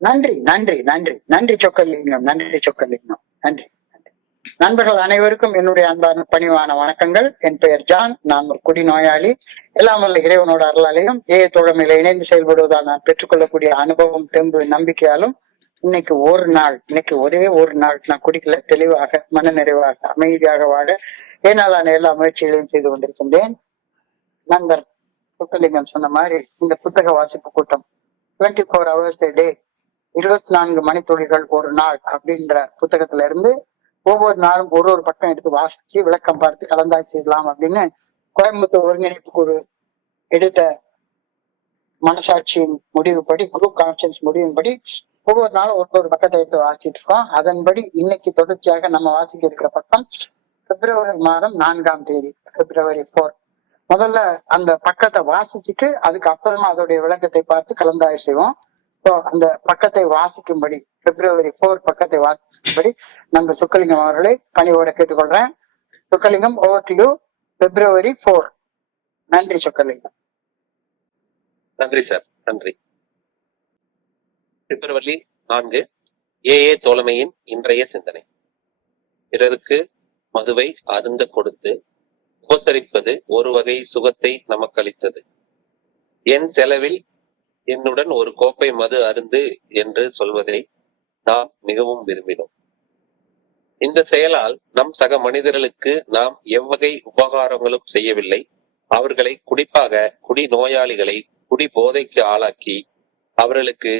நன்றி நன்றி நன்றி நன்றி சொக்கலிங்கம், நன்றி சொக்கலிங்கம், நன்றி. நண்பர்கள் அனைவருக்கும் என்னுடைய அன்பான பணிவான வணக்கங்கள். என் பெயர் ஜான். நான் ஒரு குடிநோயாளி. எல்லாம் வல்ல இறைவனோட அருளாலையும் தோழமையில இணைந்து செயல்படுவதால் நான் பெற்றுக்கொள்ளக்கூடிய அனுபவம், தெம்பு, நம்பிக்கையாலும் இன்னைக்கு ஒரே ஒரு நாள் நான் குடிக்கல, தெளிவாக, மன நிறைவாக, அமைதியாக வாழ ஏனாலான எல்லா முயற்சிகளையும் செய்து கொண்டிருக்கின்றேன். நண்பர் சொக்கலிங்கம் சொன்ன மாதிரி இந்த புத்தக வாசிப்பு கூட்டம் 24 hours a day, 24 மணித்துளிகள் ஒரு நாள் அப்படின்ற புத்தகத்துல இருந்து ஒவ்வொரு நாளும் ஒரு பக்கம் எடுத்து வாசிச்சு விளக்கம் பார்த்து கலந்தாய்வு செய்யலாம் அப்படின்னு கோயம்புத்தூர் ஒருங்கிணைப்பு குழு எடுத்த மனசாட்சியின் முடிவுபடி, குரூப் கான்ஃபரன்ஸ் முடிவின்படி ஒவ்வொரு நாளும் ஒரு பக்கத்தை எடுத்து வாசிச்சுட்டு இருக்கோம். அதன்படி இன்னைக்கு தொடர்ச்சியாக நம்ம வாசிக்க இருக்கிற பக்கம் பிப்ரவரி மாதம் 4ஆம் தேதி, February 4. முதல்ல அந்த பக்கத்தை வாசிச்சுட்டு அதுக்கப்புறமா அதோடைய விளக்கத்தை பார்த்து கலந்தாய்வு செய்வோம். அந்த பக்கத்தை வாசிக்கும்படி, February 4 பக்கத்தை வாசிக்கும்படி நம்ம சொக்கலிங்கம் அவர்களை பணிவோட கேட்டுக்கொள்றேன். Chockalingam, over to you. February 4. நன்றி சொக்கலிங்கம். நன்றி சார், நன்றி. பிப்ரவரி 4, ஏஏ தோழமையின் இன்றைய சிந்தனை. பிறருக்கு மதுவை அருந்த கொடுத்து உபசரிப்பது ஒரு வகை சுகத்தை நமக்கு அளித்தது. என் செலவில் என்னுடன் ஒரு கோப்பை மது அருந்து என்று சொல்வதை நாம் மிகவும் விரும்பினோம். இந்த செயலால் நம் சக மனிதர்களுக்கு நாம் எவ்வகை உபகாரங்களும் செய்யவில்லை. அவர்களை குடி நோயாளிகளை குடி போதைக்கு ஆளாக்கி அவர்களுக்கு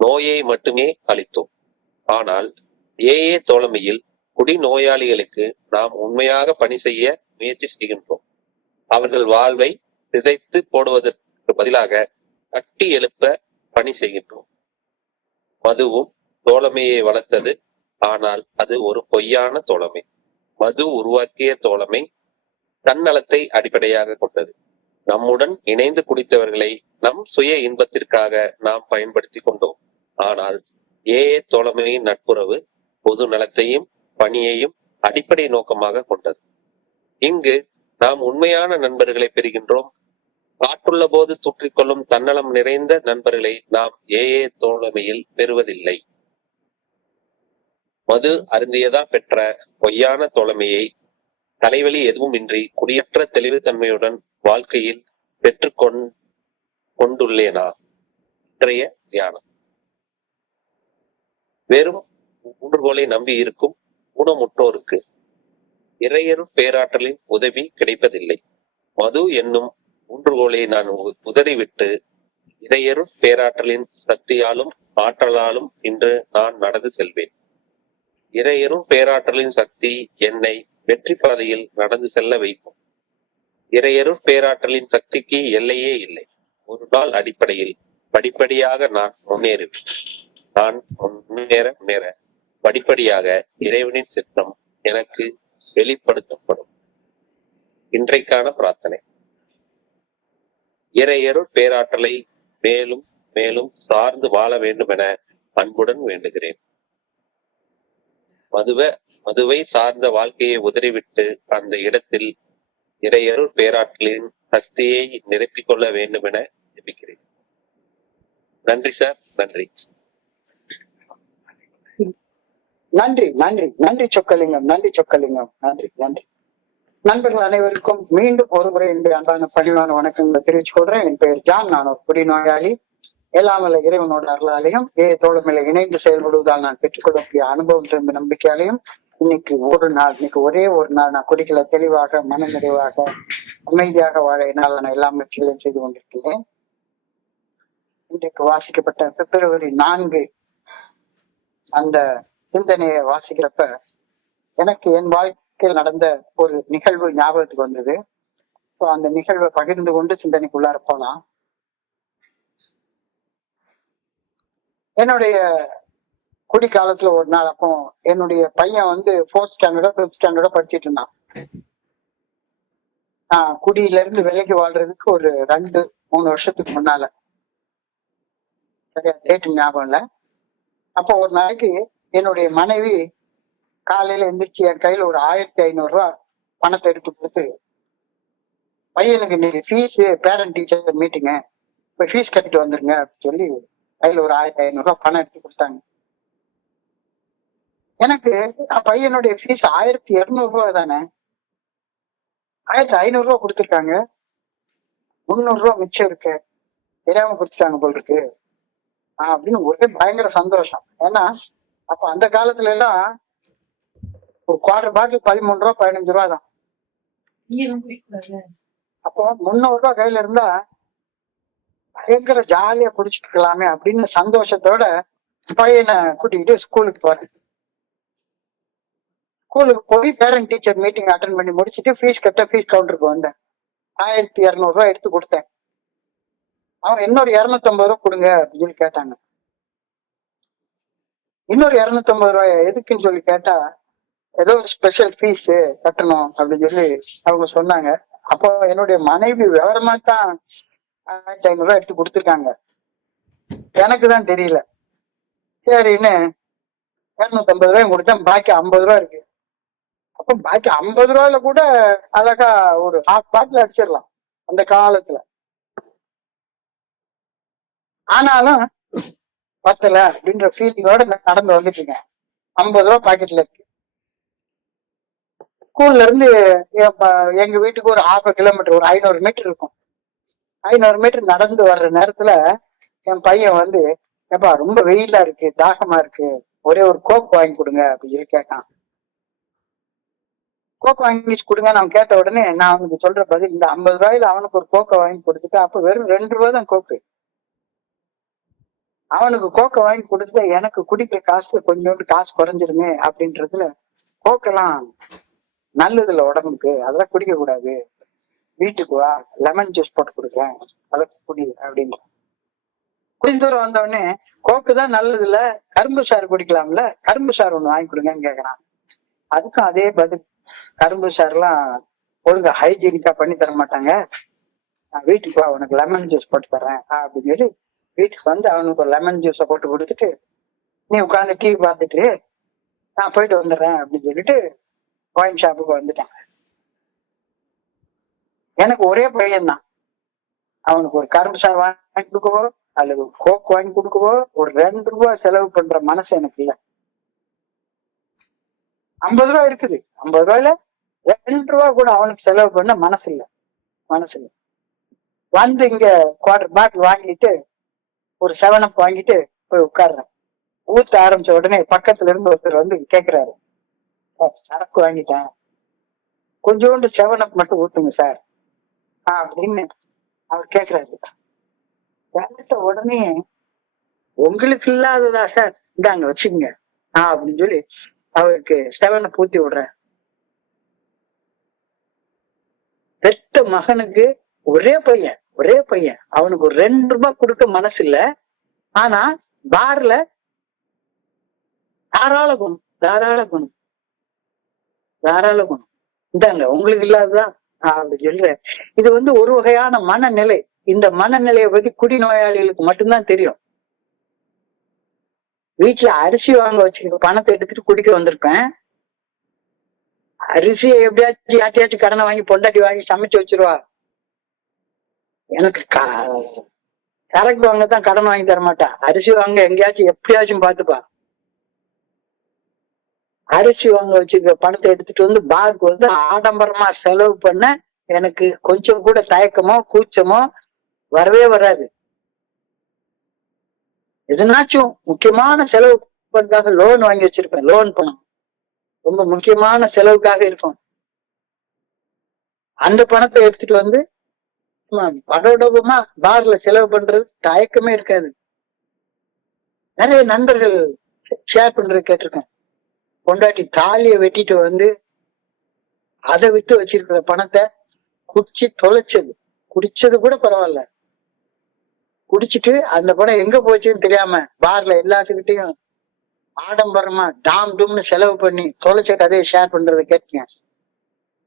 நோயை மட்டுமே அளித்தோம். ஆனால் ஏஏ தோழமையில் குடி நோயாளிகளுக்கு நாம் உண்மையாக பணி செய்ய முயற்சி செய்கின்றோம். அவர்கள் வாழ்வை சிதைத்து போடுவதற்கு பதிலாக கட்டி எழுப்ப பணி செய்கின்றோம். மதுவும் தோழமையை வளர்த்தது, ஆனால் அது ஒரு பொய்யான தோழமை. மது உருவாக்கிய தோழமை தன்னலத்தை அடிப்படையாக கொண்டது. நம்முடன் இணைந்து குடித்தவர்களை நம் சுய இன்பத்திற்காக நாம் பயன்படுத்தி கொண்டோம். ஆனால் ஏஏ தோழமையின் நட்புறவு பொது நலத்தையும் பணியையும் அடிப்படை நோக்கமாக கொண்டது. இங்கு நாம் உண்மையான நண்பர்களை பெறுகின்றோம். காற்றுள்ள போது தூற்றிக்கொள்ளும் தன்னலம் நிறைந்த நண்பர்களை நாம் ஏஏ தோழமையில் பெறுவதில்லை. மது அருந்தியதா பெற்ற பொய்யான தோழமையை தலைவலி எதுவும் இன்றி குடியற்ற தெளிவுத்தன்மையுடன் வாழ்க்கையில் கொண்டுள்ளேனா? இன்றைய தியானம். வெறும் ஊன்றுகோலை நம்பி இருக்கும் ஊனமுற்றோருக்கு இறையரும் பேராற்றலின் உதவி கிடைப்பதில்லை. மது என்னும் ஊன்றுகோலை நான் உதறிவிட்டு இறையரும் பேராற்றலின் சக்தியாலும் ஆற்றலாலும் இன்று நான் நடந்து செல்வேன். இறையரும் பேராற்றலின் சக்தி என்னை வெற்றி பாதையில் நடந்து செல்ல வைக்கும். இறையரும் பேராற்றலின் சக்திக்கு எல்லையே இல்லை. ஒரு நாள் அடிப்படையில் படிப்படியாக நான் முன்னேறுவேன். நான் முன்னேற படிப்படியாக இறைவனின் சித்தம் எனக்கு வெளிப்படுத்தப்படும். இன்றைக்கான பிரார்த்தனை. இறையருள் பேராற்றலை மேலும் மேலும் சார்ந்து வாழ வேண்டும் என அன்புடன் வேண்டுகிறேன். மதுவை சார்ந்த வாழ்க்கையை உதறிவிட்டு அந்த இடத்தில் இறையருள் பேராற்றலின் சக்தியை நிரப்பிக் கொள்ள வேண்டும் என ஜெபிக்கிறேன். நன்றி சார், நன்றி. நன்றி நன்றி நன்றி சொக்கலிங்கம், நன்றி சொக்கலிங்கம், நன்றி நன்றி. நண்பர்கள் அனைவருக்கும் மீண்டும் ஒரு முறை என்னுடைய அன்பான பணிவான வணக்கங்களை தெரிவிச்சுக் கொள்றேன். என் பெயர் ஜான். நான் ஒரு குடிநோயாளி. எல்லாமல்ல இறைவனோட அருளாலையும் தோழமையில இணைந்து செயல்படுவதால் நான் பெற்றுக்கொள்ளக்கூடிய அனுபவம், திரும்ப நம்பிக்கையாலையும் இன்னைக்கு ஒரே ஒரு நாள் நான் குடிக்கல, தெளிவாக, மன நிறைவாக, அமைதியாக வாழ என்னால் நான் எல்லா முயற்சிகளையும் செய்து கொண்டிருக்கிறேன். இன்றைக்கு வாசிக்கப்பட்ட February 4 அந்த சிந்தனையை வாசிக்கிறப்ப எனக்கு என் வாழ்க்கையில் நடந்த ஒரு நிகழ்வு ஞாபகத்துக்கு வந்தது. அந்த நிகழ்வை பகிர்ந்து கொண்டு சிந்தனைக்குள்ளார போலாம். என்னுடைய குடிக்காலத்துல ஒரு நாள், அப்போ என்னுடைய பையன் 4th standard 5th standard படிச்சுட்டு இருந்தான். குடியில இருந்து விலைக்கு வாழ்றதுக்கு ஒரு 2-3 வருஷத்துக்கு முன்னால, சரியா டேட்டு ஞாபகம் இல்ல. அப்போ ஒரு நாளைக்கு என்னுடைய மனைவி காலையில எந்திரிச்சு என் கையில ஒரு 1500 ரூபாய் பணத்தை எடுத்து கொடுத்து, பையனுக்கு இன்னைக்கு ஃபீஸ், பேரண்ட் டீச்சர் மீட்டிங்க, இப்ப ஃபீஸ் கட்டிட்டு வந்துருங்க அப்படின்னு சொல்லி கையில ஒரு 1500 பணம் எடுத்து கொடுத்தாங்க. எனக்கு பையனுடைய ஃபீஸ் 1200 தானே, 1500 கொடுத்துருக்காங்க, 300 மிச்சம் இருக்கு, தெரியாம கொடுத்துட்டாங்க போல் இருக்கு அப்படின்னு ஒரே பயங்கர சந்தோஷம். ஏன்னா அப்ப அந்த காலத்துல எல்லாம் ஒரு குவார்டர் பாட்டில் 13 ரூபா 15 ரூபா தான். அப்போ 300 கையில இருந்தா பயங்கர ஜாலியா குடிச்சிட்டு இருக்கலாமே அப்படின்னு சந்தோஷத்தோட பையனை கூட்டிக்கிட்டு ஸ்கூலுக்கு போறேன். ஸ்கூலுக்கு போய் பேரண்ட் டீச்சர் மீட்டிங் அட்டன் பண்ணி முடிச்சுட்டு ஃபீஸ் கவுண்டருக்கு வந்தேன். 1200 எடுத்து கொடுத்தேன். அவங்க இன்னொரு 250 கொடுங்க அப்படின்னு சொல்லி கேட்டாங்க. இன்னொரு 250 எதுக்குன்னு சொல்லி கேட்டா, ஏதோ ஒரு ஸ்பெஷல் ஃபீஸ் கட்டணும் அப்படின்னு சொல்லி அவங்க சொன்னாங்க. அப்போ என்னுடைய மனைவி விவரமா தான் 1500 எடுத்து கொடுத்துருக்காங்க, எனக்கு தான் தெரியல. சரின்னு 250 கொடுத்தேன், பாக்கி 50 இருக்கு. அப்ப பாக்கி 50 கூட அழகா ஒரு ஹாஃப் பாட்டில் அடிச்சிடலாம் அந்த காலத்துல. ஆனாலும் பத்தல அப்படின்ற ஃபீலிங்கோட நடந்து வந்துட்டு இருக்கேன். 50 பாக்கெட்ல இருக்கு. ஸ்கூல்ல இருந்து எங்க வீட்டுக்கு ஒரு 1/2 கிலோமீட்டர், ஒரு 500 மீட்டர் இருக்கும். 500 மீட்டர் நடந்து வர்ற நேரத்துல என் பையன் வந்து, ஏப்பா ரொம்ப வெயிலா இருக்கு, தாகமா இருக்கு, ஒரே ஒரு கோக் வாங்கி கொடுங்க அப்படின்னு சொல்லி கேட்டான். கோக் வாங்கி கொடுங்க நான் கேட்ட உடனே நான் அவனுக்கு சொல்ற பதில், இந்த 50 அவனுக்கு ஒரு கோக்கை வாங்கி கொடுத்துட்டு, அப்ப வெறும் 2 ரூபா தான் கோக்கு. அவனுக்கு கோக்கை வாங்கி கொடுத்துட்டு எனக்கு குடிக்கிற காசுல கொஞ்சோண்டு காசு குறைஞ்சிருமே அப்படின்றதுல, கோக்கெல்லாம் நல்லதுல உடம்புக்கு, அதெல்லாம் குடிக்க கூடாது, வீட்டுக்கு வா லெமன் ஜூஸ் போட்டு கொடுக்குறேன் அதை குடி அப்படின்னு. கொஞ்ச தூரம் வந்த உடனே, கோக்கு தான் நல்லது இல்ல, கரும்பு சாறு குடிக்கலாம்ல, கரும்பு சாறு ஒண்ணு வாங்கி கொடுங்கன்னு கேக்குறான். அதுக்கும் அதே பதில், கரும்பு சாறு எல்லாம் ஒழுங்கா ஹைஜீனிக்கா பண்ணி தர மாட்டாங்க, நான் வீட்டுக்கு வா உனக்கு லெமன் ஜூஸ் போட்டு தர்றேன் அப்படின்னு சொல்லி வீட்டுக்கு வந்து அவனுக்கு ஒரு லெமன் ஜூஸை போட்டு கொடுத்துட்டு, நீ உட்காந்து டிவி பார்த்துட்டு நான் போயிட்டு வந்துடுறேன் அப்படின்னு சொல்லிட்டு ஒயின் ஷாப்புக்கு வந்துட்டேன். எனக்கு ஒரே பையன் தான். அவனுக்கு ஒரு கரும்பு சாறு வாங்கி கொடுக்கவோ அல்லது கோக் வாங்கி கொடுக்கவோ ஒரு 2 ரூபா செலவு பண்ற மனசு எனக்கு இல்ல. 50 இருக்குது, 50 2 ரூபா கூட அவனுக்கு செலவு பண்ண மனசு இல்ல. வந்து இங்க குவார்டர் பாட்டில் வாங்கிட்டு ஒரு 7up வாங்கிட்டு போய் உட்கார்றேன். ஊத்த ஆரம்பிச்ச உடனே பக்கத்துல இருந்து ஒருத்தர் வந்து கேக்குறாரு, சரக்கு வாங்கிட்டேன், கொஞ்சோண்டு 7up மட்டும் ஊத்துங்க சார் அப்படின்னு அவர் கேக்குறாரு. கேட்ட உடனே, உங்களுக்கு இல்லாததா சார், இந்தாங்க வச்சுக்கங்க அப்படின்னு சொல்லி அவருக்கு 7up ஊத்தி விடுறேன். பெத்த மகனுக்கு ஒரே பையன் அவனுக்கு ஒரு 2 ரூபாய் கொடுக்க மனசு இல்ல. ஆனா பார்ல தாராள குணம் இந்தாங்க உங்களுக்கு இல்லாததா அப்படி சொல்ற. இது வந்து ஒரு வகையான மனநிலை. இந்த மனநிலையை பத்தி குடிநோயாளிகளுக்கு மட்டும்தான் தெரியும். வீட்டுல அரிசி வாங்க வச்சிருக்க பணத்தை எடுத்துட்டு குடிக்க வந்திருப்பேன். அரிசியை எப்படியாச்சும் யார்ட்டையாச்சும் கடனை வாங்கி பொண்டாட்டி வாங்கி சமைச்சு வச்சிருவா. எனக்கு சரக்கு வாங்கத்தான் கடன் வாங்கி தர மாட்டா, அரிசி வாங்க எங்கேயாச்சும் எப்படியாச்சும் பாத்துப்பா. அரிசி வாங்க வச்சிருக்க பணத்தை எடுத்துட்டு வந்து பாருக்கு வந்து ஆடம்பரமா செலவு பண்ண எனக்கு கொஞ்சம் கூட தயக்கமோ கூச்சமோ வரவே வராது. எதுனாச்சும் முக்கியமான செலவு பண்றதுக்காக லோன் வாங்கி வச்சிருப்பேன். லோன் பணம் ரொம்ப முக்கியமான செலவுக்காக இருக்கும். அந்த பணத்தை எடுத்துட்டு வந்து படோடபமா பார்ல செலவு பண்றது தயக்கமே இருக்காது. நிறைய நண்பர்கள் ஷேர் பண்றது கேட்டிருக்கேன். பொண்டாட்டி தாலியை வெட்டிட்டு வந்து அதை வித்து வச்சிருக்கிற பணத்தை குடிச்சது கூட பரவாயில்ல, குடிச்சிட்டு அந்த பணம் எங்க போச்சுன்னு தெரியாம பார்ல எல்லாத்துக்கிட்டையும் ஆடம்பரமா டாம் டூம்னு செலவு பண்ணி தொலைச்ச கதையை ஷேர் பண்றதை கேட்டீங்க.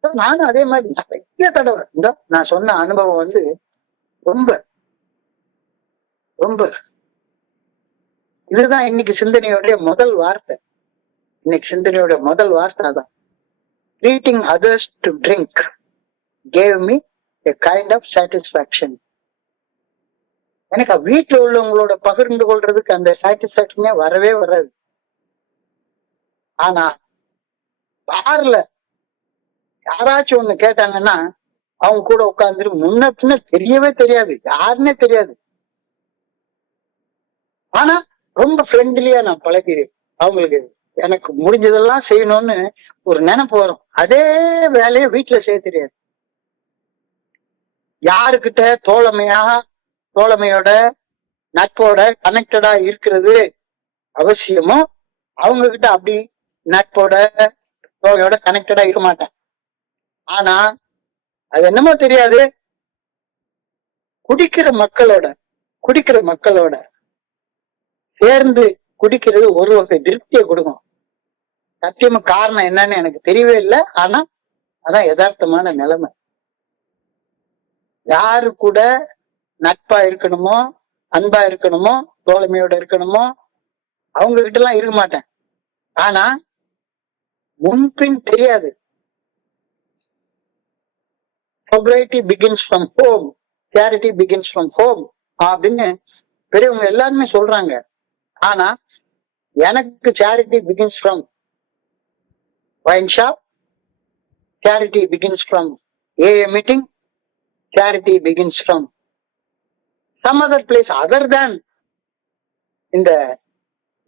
நானும் அதே மாதிரி நிறைய தடவை இந்த நான் சொன்ன அனுபவம் வந்து ரொம்ப ரொம்ப இதுதான் இன்னைக்கு சிந்தனையோடைய முதல் வார்த்தை. அதான், treating others to drink gave me a kind of satisfaction. எனக்கு வீட்டுல உள்ளவங்களோட பகிர்ந்து கொள்றதுக்கு அந்த சாட்டிஸ்பாக்சனே வரவே வராது. ஆனா பார்ல யாராச்சும் ஒண்ணு கேட்டாங்கன்னா அவங்க கூட உட்கார்ந்துட்டு முன்ன பின்ன தெரியவே தெரியாது, யாருன்னே தெரியாது. ஆனா ரொம்ப ஃப்ரெண்ட்லியா நான் பழகிறேன். அவங்களுக்கு எனக்கு முடிஞ்சதெல்லாம் செய்யணும்னு ஒரு நினைப்பு வரும். அதே வேலையை வீட்டுல செய்ய தெரியாது. யாருக்கிட்ட தோழமையோட நட்போட கனெக்டடா இருக்கிறது அவசியமோ அவங்க கிட்ட அப்படி நட்போட தோழையோட கனெக்டடா இருக்க மாட்டேன். ஆனா அது என்னமோ தெரியாது, குடிக்கிற மக்களோட சேர்ந்து குடிக்கிறது ஒரு வகை திருப்தியை கொடுக்கும். சத்தியமா காரணம் என்னன்னு எனக்கு தெரியவே இல்லை. ஆனா அதான் யதார்த்தமான நிலைமை. யாரு கூட நட்பா இருக்கணுமோ, அன்பா இருக்கணுமோ, தோழமையோட இருக்கணுமோ அவங்க கிட்ட எல்லாம் இருக்க மாட்டேன். ஆனா முன்பின் தெரியாது. sobriety begins from home, charity begins from home அப்படின்னு பெரியவங்க எல்லாருமே சொல்றாங்க. ஆனா எனக்கு charity begins from wine shop, charity begins from AA meeting, charity begins from some other place other than இந்த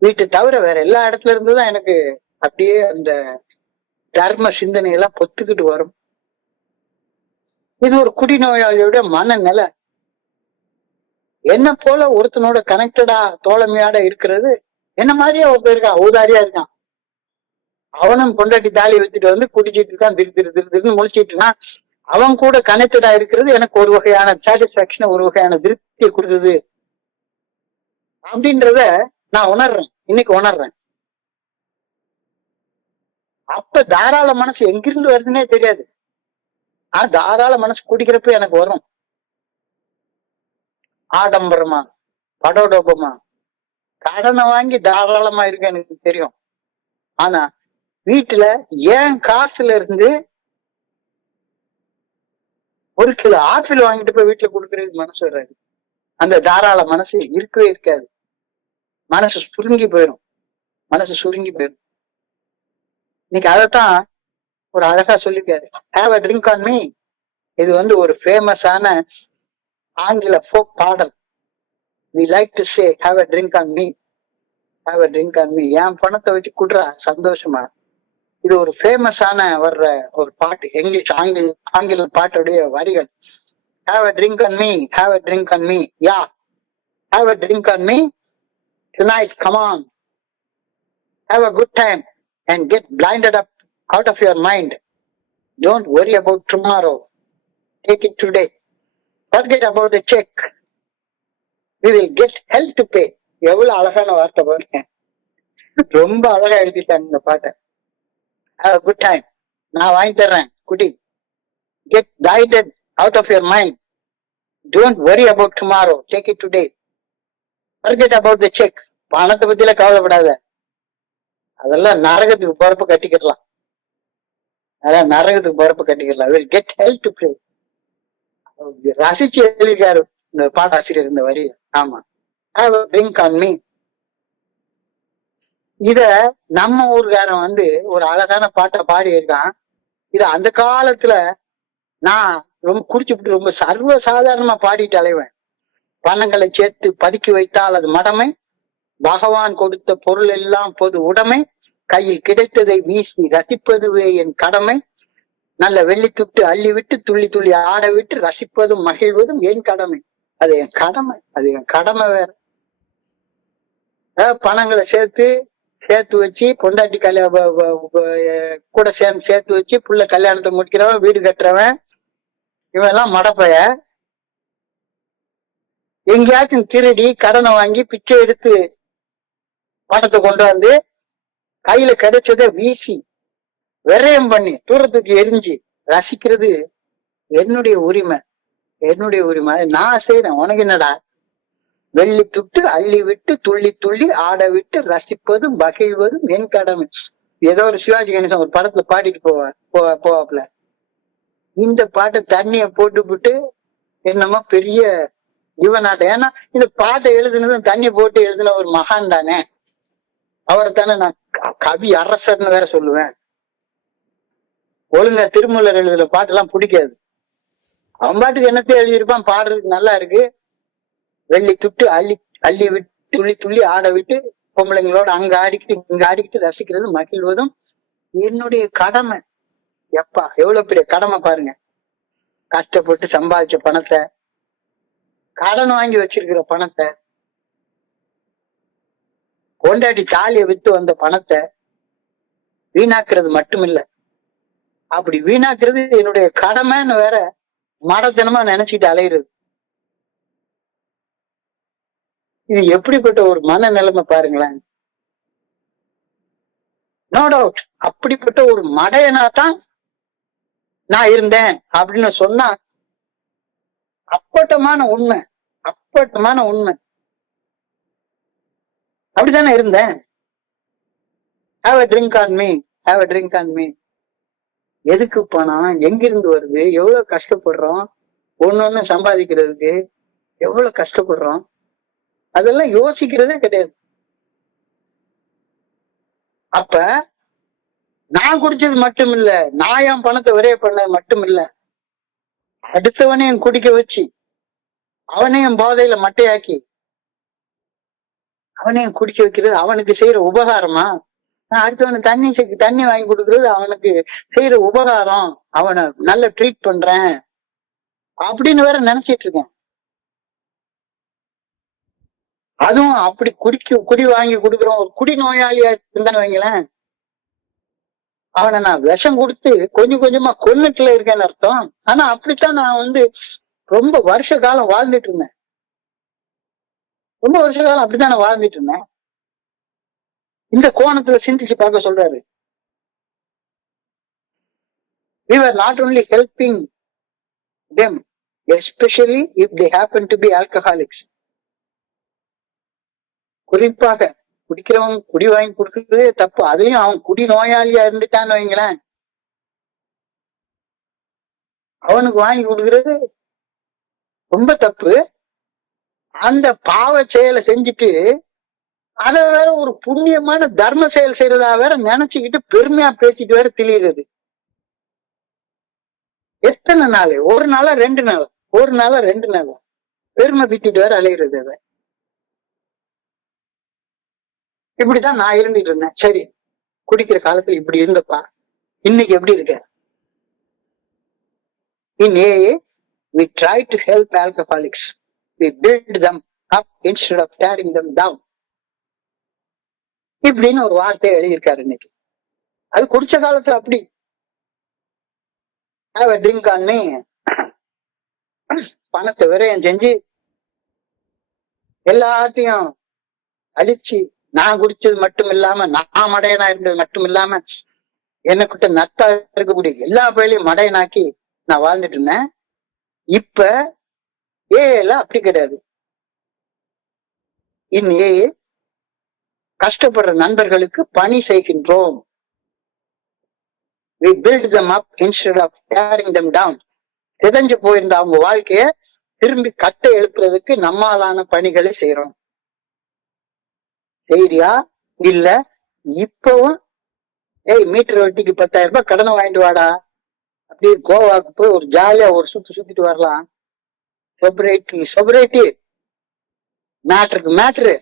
வீட்டை தவிர வேற எல்லா இடத்துல இருந்துதான் எனக்கு அப்படியே அந்த தர்ம சிந்தனை எல்லாம் பொத்துக்கிட்டு வரும். இது ஒரு குடிநோயாளியோட மனநிலை. என்ன போல ஒருத்தனோட கனெக்டடா தோழமையோட இருக்கிறது, என்ன மாதிரியே ஒருத்தர் இருக்கான், ஊதாரியா இருக்கான். அவனும் கொண்டாட்டி தாலி வச்சுட்டு வந்து குடிச்சிட்டு இருக்கான், திருன்னு முழிச்சிட்டு இருக்கான். அவன் கூட கனெக்டடா இருக்கிறது எனக்கு ஒரு வகையான சாட்டிஸ்பாக்சன், ஒரு வகையான திருப்தியை கொடுக்குது அப்படின்றத நான் உணர்றேன், இன்னைக்கு உணர்றேன். அப்ப தாராள மனசு எங்கிருந்து வருதுன்னே தெரியாது. ஆனா தாராள மனசு குடிக்கிறப்ப எனக்கு வரும். ஆடம்பரமா, படோடோபமா, கடனை வாங்கி தாராளமா இருக்கு எனக்கு தெரியும். ஆனா வீட்டுல ஏன் காசுல இருந்து ஒரு கிலோ ஆப்பிள் வாங்கிட்டு போய் வீட்டுல கொடுக்கறதுக்கு மனசு வராது. அந்த தாராள மனசு இருக்கவே இருக்காது. மனசு சுருங்கி போயிடும். இன்னைக்கு அதைத்தான் ஒரு அழகா சொல்லிருக்காரு, have a drink on me. இது வந்து ஒரு ஃபேமஸான ஆங்கில ஃபோக் பாடல். we like to say have a drink on me, have a drink on me. என் பணத்தை வச்சு குடுறா சந்தோஷமா. இது ஒரு ஃபேமஸான வர்ற ஒரு பாட்டு, இங்கிலீஷ் ஆங்கில பாட்டுடைய வரிகள். have a drink on me, have a drink on me, yeah, have a drink on me tonight, come on, have a good time and get blinded up out of your mind. Don't worry about tomorrow, take it today, forget about the check, we will get hell to pay. எவ்வளவு அழகான வார்த்தை பாருங்க, ரொம்ப அழகா எழுதிட்டாங்க இந்த பாட்டை. have a good time, நான் வாங்கி தர்றேன் குடி. get blinded out of your mind, don't worry about tomorrow, take it today, forget about the check. பணத்தை பத்தியில கவலைப்படாத, அதெல்லாம் நரகத்துக்கு பொறுப்பு கட்டிக்கிடலாம், will get hell to pay. ரசிச்சு எழுதியிருக்காரு இந்த பாட்டாசிரியர் இந்த வரிய. ஆமா, have a drink on me. இத நம்ம ஊர்காரன் வந்து ஒரு அழகான பாட்டை பாடி இருக்கான். இத அந்த காலத்துல நான் ரொம்ப குடிச்சுட்டு ரொம்ப சர்வ சாதாரணமா பாடிட்டு அலைவேன். பணங்களை சேர்த்து பதுக்கி வைத்தால் அது மடமை, பகவான் கொடுத்த பொருள் எல்லாம் பொது உடைமை, கையில் கிடைத்ததை வீசி ரசிப்பதுவே என் கடமை, நல்ல வெள்ளி துட்டு அள்ளி விட்டு துள்ளி துள்ளி ஆட விட்டு ரசிப்பதும் மகிழ்வதும் என் கடமை. அது என் கடமை வேற. பணங்களை சேர்த்து வச்சு பொண்டாட்டி கூட சேர்த்து வச்சு புள்ள கல்யாணத்தை முடிக்கிறவன், வீடு கட்டுறவன், இவன் எல்லாம் மடப்பைய. எங்கேயாச்சும் திருடி கடனை வாங்கி பிச்சை எடுத்து பணத்தை கொண்டு வந்து கையில கிடைச்சதை வீசி விரயம் பண்ணி தூரத்துக்கு எரிஞ்சு ரசிக்கிறது என்னுடைய உரிமை. நான் செய்யறேன், உனக்கு என்னடா? வெள்ளி துட்டு அள்ளி விட்டு துள்ளி துள்ளி ஆட விட்டு ரசிப்பதும் மகிழ்வதும் என் கடமை. ஏதோ ஒரு சிவாஜி கணேசன் ஒரு படத்துல பாடிட்டு போவாப்ல. இந்த பாட்டை தண்ணிய போட்டு என்னமோ பெரிய இவன் நாட்டை. ஏன்னா இந்த பாட்டை எழுதுனதும் தண்ணி போட்டு எழுதின ஒரு மகான் தானே, அவரை தானே நான் கவி அரசர்னு வேற சொல்லுவேன். ஒழுங்கா திருமூலர் எழுதுற பாட்டு எல்லாம் பிடிக்காது. அவன் பாட்டுக்கு என்னத்தையும் எழுதியிருப்பான், பாடுறதுக்கு நல்லா இருக்கு. வெள்ளி துட்டு அள்ளி அள்ளி விட்டு துள்ளி துள்ளி ஆட விட்டு பொம்பளைங்களோட அங்க ஆடிக்கிட்டு இங்க ஆடிக்கிட்டு ரசிக்கிறது மகிழ்வதும் என்னுடைய கடமை. எப்பா எவ்வளவு பெரிய கடமை பாருங்க. கஷ்டப்பட்டு சம்பாதிச்ச பணத்தை, கடன் வாங்கி வச்சிருக்கிற பணத்தை, கொண்டாடி தாலியை வித்து வந்த பணத்தை வீணாக்குறது மட்டுமில்ல, அப்படி வீணாக்குறது என்னுடைய கடமைன்னு வேற மடத்தனமா நினைச்சிட்டு அலையிறது. இது எப்படிப்பட்ட ஒரு மன நிலைமை பாருங்களேன். நோ டவுட் அப்படிப்பட்ட ஒரு மடையனா தான் நான் இருந்தேன் அப்படின்னு சொன்னா அப்பட்டமான உண்மை, அப்பட்டமான உண்மை. அப்படித்தானே இருந்தேன். Have a drink on me, have a drink on me. எதுக்கு பணம், எங்கிருந்து வருது, எவ்வளவு கஷ்டப்படுறோம், ஒண்ணு சம்பாதிக்கிறதுக்கு எவ்வளவு கஷ்டப்படுறோம், அதெல்லாம் யோசிக்கிறதே கிடையாது. அப்ப நான் குடிச்சது மட்டும் இல்ல, நான் என் பணத்தை விரைய பண்ணது மட்டும் இல்ல, அடுத்தவனையும் குடிக்க வச்சு அவனையும் போதையில மட்டையாக்கி அவனையும் குடிக்க வைக்கிறது அவனுக்கு செய்யற உபகாரமா? நான் அடுத்தவனுக்கு தண்ணி வாங்கி கொடுக்கறது அவனுக்கு செய்யற உபகாரம், அவனை நல்ல ட்ரீட் பண்றேன் அப்படின்னு வேற நினைச்சிட்டு இருக்கேன். அதுவும் அப்படி குடி வாங்கி கொடுக்குறோம் ஒரு குடி நோயாளியா இருந்தான்னு வைங்களேன், அவனை நான் விஷம் கொடுத்து கொஞ்சம் கொஞ்சமா கொன்னுட்டுல இருக்கேன்னு அர்த்தம். ஆனா அப்படித்தான் நான் ரொம்ப வருஷ காலம் வாழ்ந்துட்டு இருந்தேன். ரொம்ப வருஷ காலம் அப்படித்தான் நான் வாழ்ந்துட்டு இருந்தேன். இந்த கோணத்துல சிந்திச்சு பார்க்க சொல்றாரு. We were not only helping them, especially if they happen to be alcoholics. குறிப்பாக குடிக்கிறவன் குடி வாங்கி கொடுக்கறதே தப்பு. அதுலயும் அவன் குடி நோயாளியா இருந்துட்டான்னு வைங்களேன், அவனுக்கு வாங்கி கொடுக்கறது ரொம்ப தப்பு. அந்த பாவ செயலை செஞ்சுட்டு அத வேற ஒரு புண்ணியமான தர்ம செயல் செய்யறதா வேற நினைச்சுக்கிட்டு பெருமையா பேசிட்டு வேற திளிகிறது. எத்தனை நாள்? ஒரு நாளா 2 நாள், ஒரு நாளா 2 நாள் பெருமை பித்திட்டு வேற அலைகிறது. அத இப்படிதான் நான் இருந்துட்டு இருந்தேன். சரி, குடிக்கிற காலத்துல இப்படி இருந்தப்பா, இன்னைக்கு எப்படி இருக்க? In AA, we try to help alcoholics. We build them up instead of tearing them down. இப்படின்னு ஒரு வார்த்தையை எழுதியிருக்காரு இன்னைக்கு. அது குடிச்ச காலத்துல அப்படி have a drink on me, பணத்தை விரயம் செஞ்சு எல்லாத்தையும் அழிச்சு, நான் குடிச்சது மட்டும் இல்லாம, நான் மடையனா இருந்தது மட்டும் இல்லாம, என்னக்கிட்ட நட்டா இருக்கக்கூடிய எல்லா பயிலையும் மடையனாக்கி நான் வாழ்ந்துட்டு இருந்தேன். இப்ப ஏல அப்படி கிடையாது. ஏ கஷ்டப்படுற நண்பர்களுக்கு பணி செய்கின்றோம். We build them up instead of tearing them down. சிதைஞ்சு போயிருந்த அவங்க வாழ்க்கைய திரும்பி கட்டை எழுப்புறதுக்கு நம்மாலான பணிகளை செய்யறோம். செய்யா இல்ல இப்பவும் மீட்டர் வட்டிக்கு 10,000 ரூபாய் கடனை வாங்கிட்டு வாடா, அப்படியே கோவாக்கு போய் ஒரு ஜாலியா ஒரு சுத்திட்டு வரலாம். சொபரேட்டி மேட்ருக்கு மேட்ரு.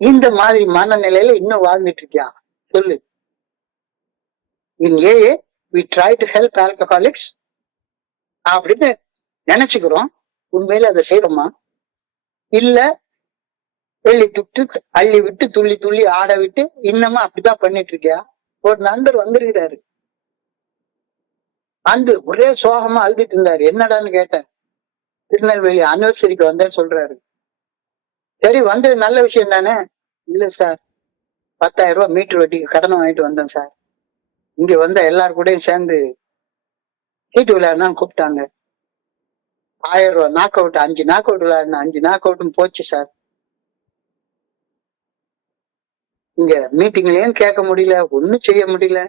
இந்த மாதிரி மனநிலையில இன்னும் வாழ்ந்துட்டு இருக்கியா சொல்லு. In AA, we try to help alcoholics அப்படின்னு நினைச்சுக்கிறோம். உண்மையில அதை செய்யறோமா? இல்ல வெள்ளி துட்டு அள்ளி விட்டு துள்ளி துள்ளி ஆட விட்டு இன்னமும் அப்படிதான் பண்ணிட்டு இருக்கியா? ஒரு நண்பர் வந்திருக்கிறாரு, ஒரே சோகமா அழுதுட்டு இருந்தாரு. என்னடான்னு கேட்டேன். திருநெல்வேலி அனிவர்சரிக்கு வந்தேன்னு சொல்றாரு. சரி, வந்தது நல்ல விஷயம் தானே. இல்ல சார், 10,000 ரூபாய் மீட்டர் வட்டிக்கு கடனை வாங்கிட்டு வந்தேன் சார். இங்க வந்த எல்லாரு கூடயும் சேர்ந்து சீட்டு விளையாடுனான்னு கூப்பிட்டாங்க. 1000 ரூபாய் நாக் அவுட், 5 நாக் அவுட் விளையாடுனா 5 நாக் அவுட்டும் போச்சு சார். இங்க மீட்டிங்லயும் கேட்க முடியல, ஒண்ணும் செய்ய முடியல.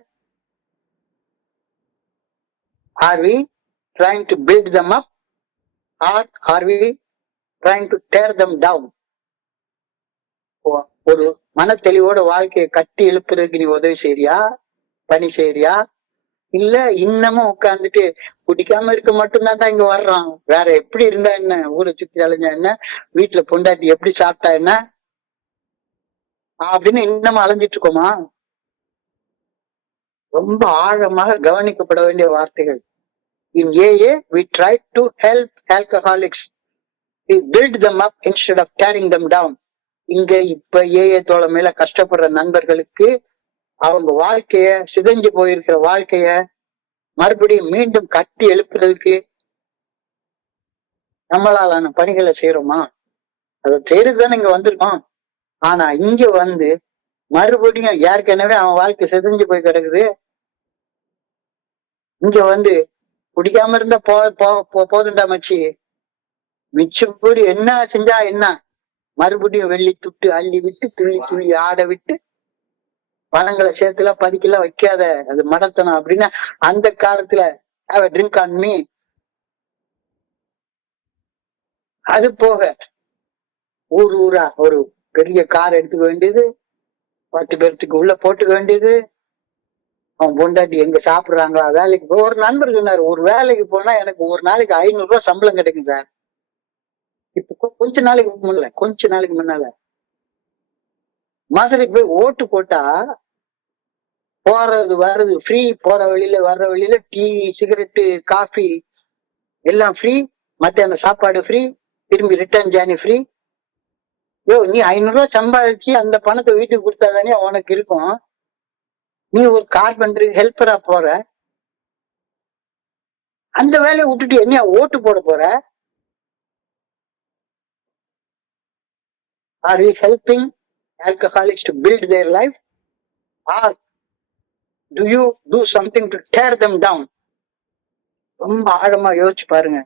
Are we trying to build them up or are we trying to tear them down? ஒரு மன தெளிவோட வாழ்க்கையை கட்டி எழுப்புறதுக்கு நீ உதவி செய்றியா, பணி செய்றியா, இல்ல இன்னமும் உட்கார்ந்துட்டு குடிக்காம இருக்க மட்டும்தான்டா இங்க வர்றான், வேற எப்படி இருந்தா என்ன, ஊரை சுத்தி அலைஞ்சா என்ன, வீட்டுல பொண்டாட்டி எப்படி சாப்பிட்டா என்ன அப்படின்னு இன்னமும் அலைஞ்சிட்டு இருக்கோமா? ரொம்ப ஆழமாக கவனிக்கப்பட வேண்டிய வார்த்தைகள். In AA, we try to help alcoholics. We build them up instead of tearing them down. இங்க இப்ப AA தோழமையில கஷ்டப்படுற நண்பர்களுக்கு அவங்க வாழ்க்கைய, சிதைஞ்சு போயிருக்கிற வாழ்க்கைய மறுபடியும் மீண்டும் கட்டி எழுப்புறதுக்கு நம்மளாலான பணிகளை செய்யறோமா? அதை செய்யறதுதானே இங்க வந்திருக்கோம். ஆனா இங்க வந்து மறுபடியும் ஏற்கனவே அவன் வாழ்க்கை சிதைஞ்சு போய் கிடக்குது. இங்க வந்து குடிக்காம இருந்தா போதுண்டா மச்சி, மிச்சம் கூடி என்ன செஞ்சா என்ன, மறுபடியும் வெள்ளி துட்டு அள்ளி விட்டு துள்ளி துள்ளி ஆட விட்டு பணங்களை சேர்த்துல பதிக்கெல்லாம் வைக்காத, அது மடத்தனம் அப்படின்னு அந்த காலத்துல have a drink on me. அது போக ஊர் ஊரா ஒரு பெரிய கார் எடுத்துக்க வேண்டியது, 10 பேர்த்துக்கு உள்ள போட்டுக்க வேண்டியது, அவன் பொண்டாட்டி எங்க சாப்பிடுறாங்களா, வேலைக்கு போ. ஒரு நண்பர் சொன்னாரு, ஒரு வேலைக்கு போனா எனக்கு ஒரு நாளைக்கு 500 ரூபாய் சம்பளம் கிடைக்கும் சார். இப்ப கொஞ்ச நாளைக்கு முன்னால மதுரைக்கு போய் ஓட்டு போட்டா போறது வர்றது ஃப்ரீ, போற வழியில வர்ற வழியில டீ, சிகரெட்டு, காஃபி எல்லாம் ஃப்ரீ, மத்தியான சாப்பாடு ஃப்ரீ, திரும்பி ரிட்டர்ன் ஜேர்னி ஃப்ரீ. யோ, நீ 500 ரூபாய் சம்பாதிச்சு அந்த பணத்தை வீட்டுக்கு கொடுத்தாதானே உனக்கு இருக்கும். நீ ஒரு கார்பெண்டருக்கு ஹெல்ப்பரா போற, அந்த வேலையை விட்டுட்டு என்ன ஓட்டு போட போற? Are we helping alcoholics to build their life, or do you do something to tear them down? ரொம்ப ஆழமா யோசிச்சு பாருங்க.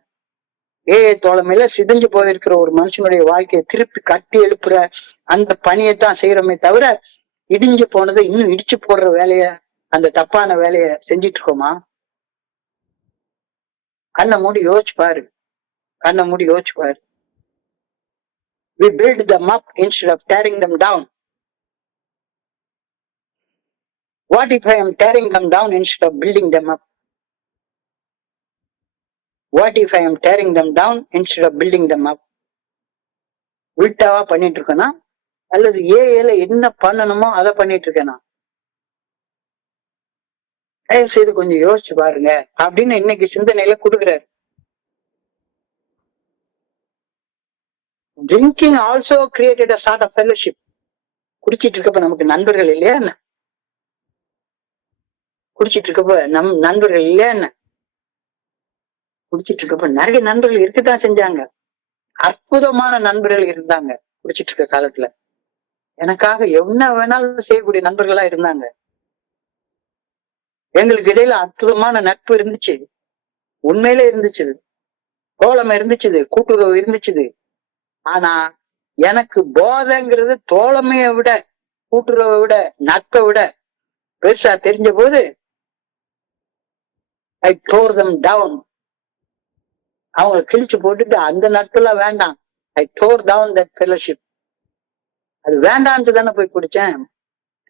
தோழமையில சிதைஞ்சு போயிருக்கிற ஒரு மனுஷனுடைய வாழ்க்கையை திருப்பி கட்டி எழுப்புற அந்த பணியைத்தான் செய்யறோமே தவிர, இடிஞ்சு போனதை இன்னும் இடிச்சு போடுற வேலைய, அந்த தப்பான வேலைய செஞ்சிட்டு இருக்கோமா? கண்ணை மூடி யோசிச்சு பாரு, கண்ணை மூடி யோசிச்சு பாரு. We build them up instead of tearing them down. What if I am tearing them down instead of building them up? What if I am tearing them down instead of building them up? உல்டாவா பண்ணிட்டு இருக்கேனா, அல்லது ஏல என்ன பண்ணணுமோ அதை பண்ணிட்டு இருக்கேனா? தயவு செய்து கொஞ்சம் யோசிச்சு பாருங்க அப்படின்னு இன்னைக்கு சிந்தனையில கொடுக்குறாரு. Drinking also created a sort of fellowship. குடிச்சிட்டு இருக்கப்ப நமக்கு நண்பர்கள் இல்லையா என்ன? குடிச்சிட்டு இருக்கப்ப நண்பர்கள் இல்லையா என்ன? குடிச்சிட்டு இருக்கப்ப நிறைய நண்பர்கள் இருக்கத்தான் செஞ்சாங்க. அற்புதமான நண்பர்கள் இருந்தாங்க குடிச்சிட்டு இருக்க காலத்துல. எனக்காக என்ன வேணாலும் செய்யக்கூடிய நண்பர்களா இருந்தாங்க. எங்களுக்கு இடையில அற்புதமான நட்பு இருந்துச்சு, உண்மையில இருந்துச்சு, தோழமை இருந்துச்சு, கூட்டுறவு இருந்துச்சு. ஆனா எனக்கு போதைங்கிறது தோழமையை விட, கூட்டுறவை விட, நட்பை விட பெருசா தெரிஞ்ச போது I tore them down. அவங்க கிழிச்சு போட்டுட்டு அந்த நட்பெல்லாம் வேண்டாம். I tore down that fellowship. அது வேண்டான்ட்டு தானே போய் குடிச்சேன்,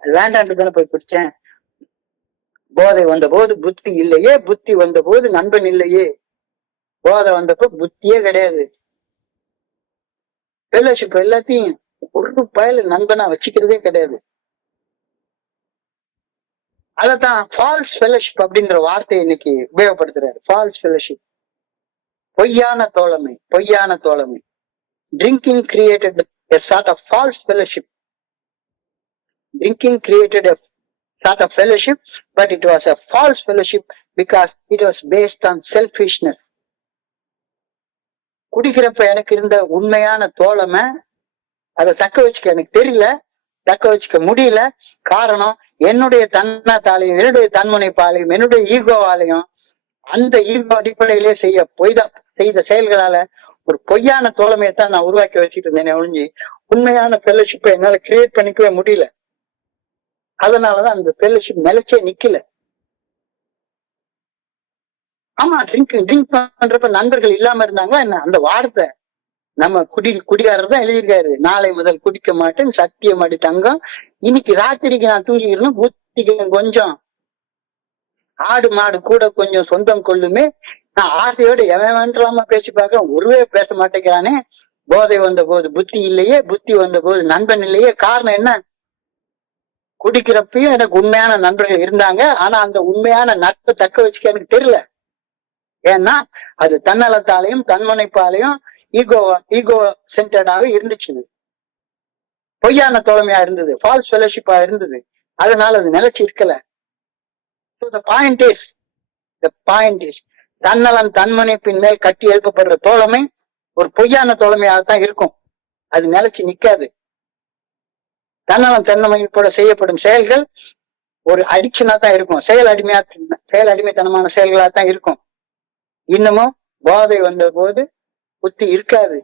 அது வேண்டான்ட்டு தானே போய் குடிச்சேன். போதை வந்த போது புத்தி இல்லையே, புத்தி வந்த போது நண்பன் இல்லையே. போதை வந்தப்போ புத்தியே கிடையாது. ஃபெலோஷிப் எல்லாத்தையும் ஒரு பயல நண்பனா வச்சுக்கிறதே கிடையாது. அதத்தான் ஃபால்ஸ் ஃபெலோஷிப் அப்படின்ற வார்த்தையை இன்னைக்கு உபயோகப்படுத்துறாரு. ஃபால்ஸ் ஃபெலோஷிப், பொய்யான தோழமை, பொய்யான தோழமை. Drinking created a sort of false fellowship. Drinking created a sort of fellowship, but it was a false fellowship because it was based on selfishness. குடிக்கிறப்ப எனக்கு இருந்த உண்மையான தோழமை, அதை தக்க வச்சுக்க எனக்கு தெரியல, தக்க வச்சுக்க முடியல. காரணம், என்னுடைய தன்னத்தாலையும், என்னுடைய தன்முனைப்பாலையும், என்னுடைய ஈகோவாலையும், அந்த ஈகோ அடிப்படையிலே செய்த செயல்களால ஒரு பொய்யான தோழமையத்தான் நான் உருவாக்கி வச்சுட்டு இருந்தேனே ஒழிஞ்சு உண்மையான ஃபெலோஷிப்பை என்னால கிரியேட் பண்ணிக்கவே முடியல. அதனாலதான் அந்த ஃபெலோஷிப் நிலைச்சே நிக்கல. ஆமா, ட்ரிங்க் பண்றப்ப நண்பர்கள் இல்லாம இருந்தாங்களா என்ன? அந்த வார்த்தை நம்ம குடிகாரர் தான் எழுதியிருக்காரு. நாளை முதல் குடிக்க மாட்டேன், சத்தியம் அடி தங்கம். இன்னைக்கு ராத்திரிக்கு நான் தூங்கிக்கிறேன், புத்திக்கு கொஞ்சம் ஆடு மாடு கூட கொஞ்சம் சொந்தம் கொள்ளுமே. நான் ஆசையோடு எவன் வேண்டாம பேசி பார்க்க ஒருவே பேச மாட்டேங்கிறானே. போதை வந்த போது புத்தி இல்லையே, புத்தி வந்த போது நண்பன் இல்லையே. காரணம் என்ன? குடிக்கிறப்பயும் எனக்கு உண்மையான நண்பர்கள் இருந்தாங்க. ஆனா அந்த உண்மையான நட்பை தக்க வச்சுக்க எனக்கு தெரியல. ஏன்னா அது தன்னலத்தாலையும் தன்முனைப்பாலையும் ஈகோ சென்டர்டாக இருந்துச்சு. பொய்யான தோழமையா இருந்தது, ஃபால்ஸ் ஃபெலோஷிப்பா இருந்தது. அதனால அது நிலைச்சு இருக்கல. பாயிண்ட் இஸ் தன்னலம் தன்முனைப்பின் மேல் கட்டி எழுப்பப்படுற தோழமை ஒரு பொய்யான தோழமையாகத்தான் இருக்கும். அது நிலைச்சு நிக்காது. தன்னலம் தன்முனைப்போட செய்யப்படும் செயல்கள் ஒரு அடிக்ஷனா தான் இருக்கும். செயல் அடிமைத்தனமான செயல்களா தான் இருக்கும். இன்னமும் போதை வந்த போது புத்தி இருக்காது.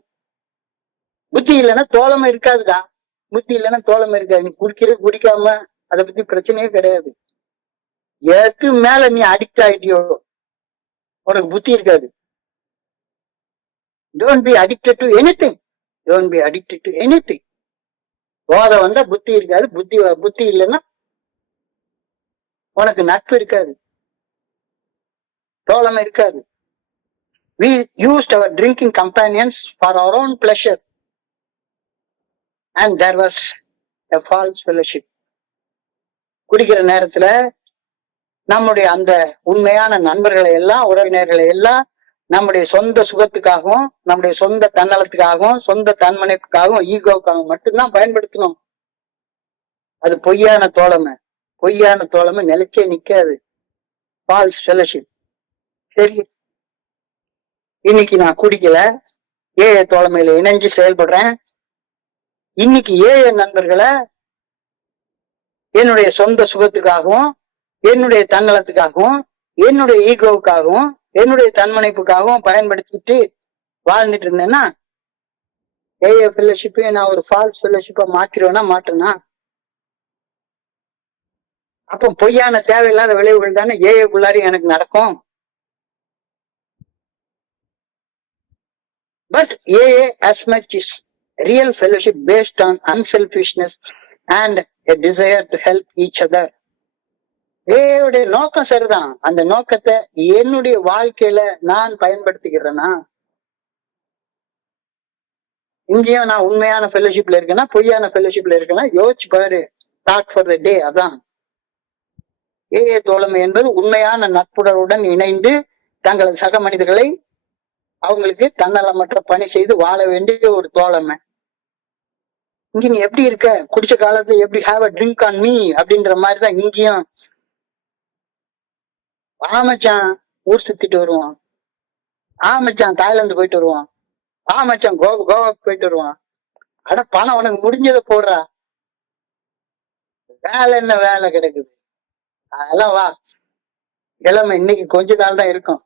புத்தி இல்லைன்னா தோழமை இருக்காதுடா. புத்தி இல்லைன்னா தோழமை இருக்காது. நீ குடிக்காம அதை பத்தி பிரச்சனையே கிடையாது. எதுக்கு மேல நீ அடிக்ட் ஆயிட்டியோ உனக்கு புத்தி இருக்காது. Don't be addicted to anything. Don't be addicted to anything. போதை வந்தா புத்தி இருக்காது. புத்தி இல்லைன்னா உனக்கு நட்பு இருக்காது, தோழமை இருக்காது. We used our drinking companions for our own pleasure and there was a false fellowship. குடிக்கிற நேரத்துல நம்முடைய அந்த உண்மையான நண்பர்களை எல்லாம், உறவினர்களை எல்லாம் நம்முடைய சொந்த சுகத்துக்காகவும், நம்முடைய சொந்த தன்னலத்துக்காகவும், சொந்த தன்மனைப்புக்காகவும், ஈகோவுக்காகவும் மட்டும்தான் பயன்படுத்தணும். அது பொய்யான தோழமை. பொய்யான தோழமை நிலைச்சே நிக்காது. False fellowship. சரி, இன்னைக்கு நான் குடிக்கல, ஏஏ தோழமையில இணைஞ்சு செயல்படுறேன். இன்னைக்கு ஏஏ நண்பர்களை என்னுடைய சொந்த சுகத்துக்காகவும், என்னுடைய தன்னலத்துக்காகவும், என்னுடைய ஈகோவுக்காகவும், என்னுடைய தன்மனைப்புக்காகவும் பயன்படுத்திட்டு வாழ்ந்துட்டு இருந்தேன்னா ஏஏ ஃபெலோஷிப்பையும் நான் ஒரு ஃபால்ஸ் ஃபெலோஷிப்பா மாத்திருவேனா மாட்டேன்னா? அப்போ பொய்யான தேவையில்லாத விளைவுகள் தானே ஏஏக்குள்ளாரையும் எனக்கு நடக்கும். But AA as much is real fellowship based on unselfishness and a desire to help each other. ஏடைய நோக்கம் சரிதான். அந்த நோக்கத்தை என்னுடைய வாழ்க்கையில நான் பயன்படுத்திக்கிறேன்னா, இங்கேயும் நான் உண்மையான ஃபெலோஷிப்ல இருக்கேன்னா பொய்யான ஃபெலோஷிப்ல இருக்கேன்னா யோசிச்சு பாரு. தாட் ஃபார் த டே அதான். ஏஏ தோழமை என்பது உண்மையான நட்புடனுடன் இணைந்து தங்களது சக மனிதர்களை அவங்களுக்கு தன்னலமற்ற பணி செய்து வாழ வேண்டிய ஒரு தோழமை. இங்க நீ எப்படி இருக்க, குடிச்ச காலத்துல எப்படி have a drink on me அப்படின்ற மாதிரிதான் இங்கேயும். ஆமச்சான் ஊர் சுத்திட்டு வருவான், ஆமச்சான் தாய்லாந்து போயிட்டு வருவான், ஆமச்சான் கோவாக்கு போயிட்டு வருவான். அட பணம் உனக்கு முடிஞ்சதை போடுறா, வேலை என்ன வேலை கிடக்குது, அதெல்லாம் வா. இளமை இன்னைக்கு கொஞ்ச நாள் தான் இருக்கும்.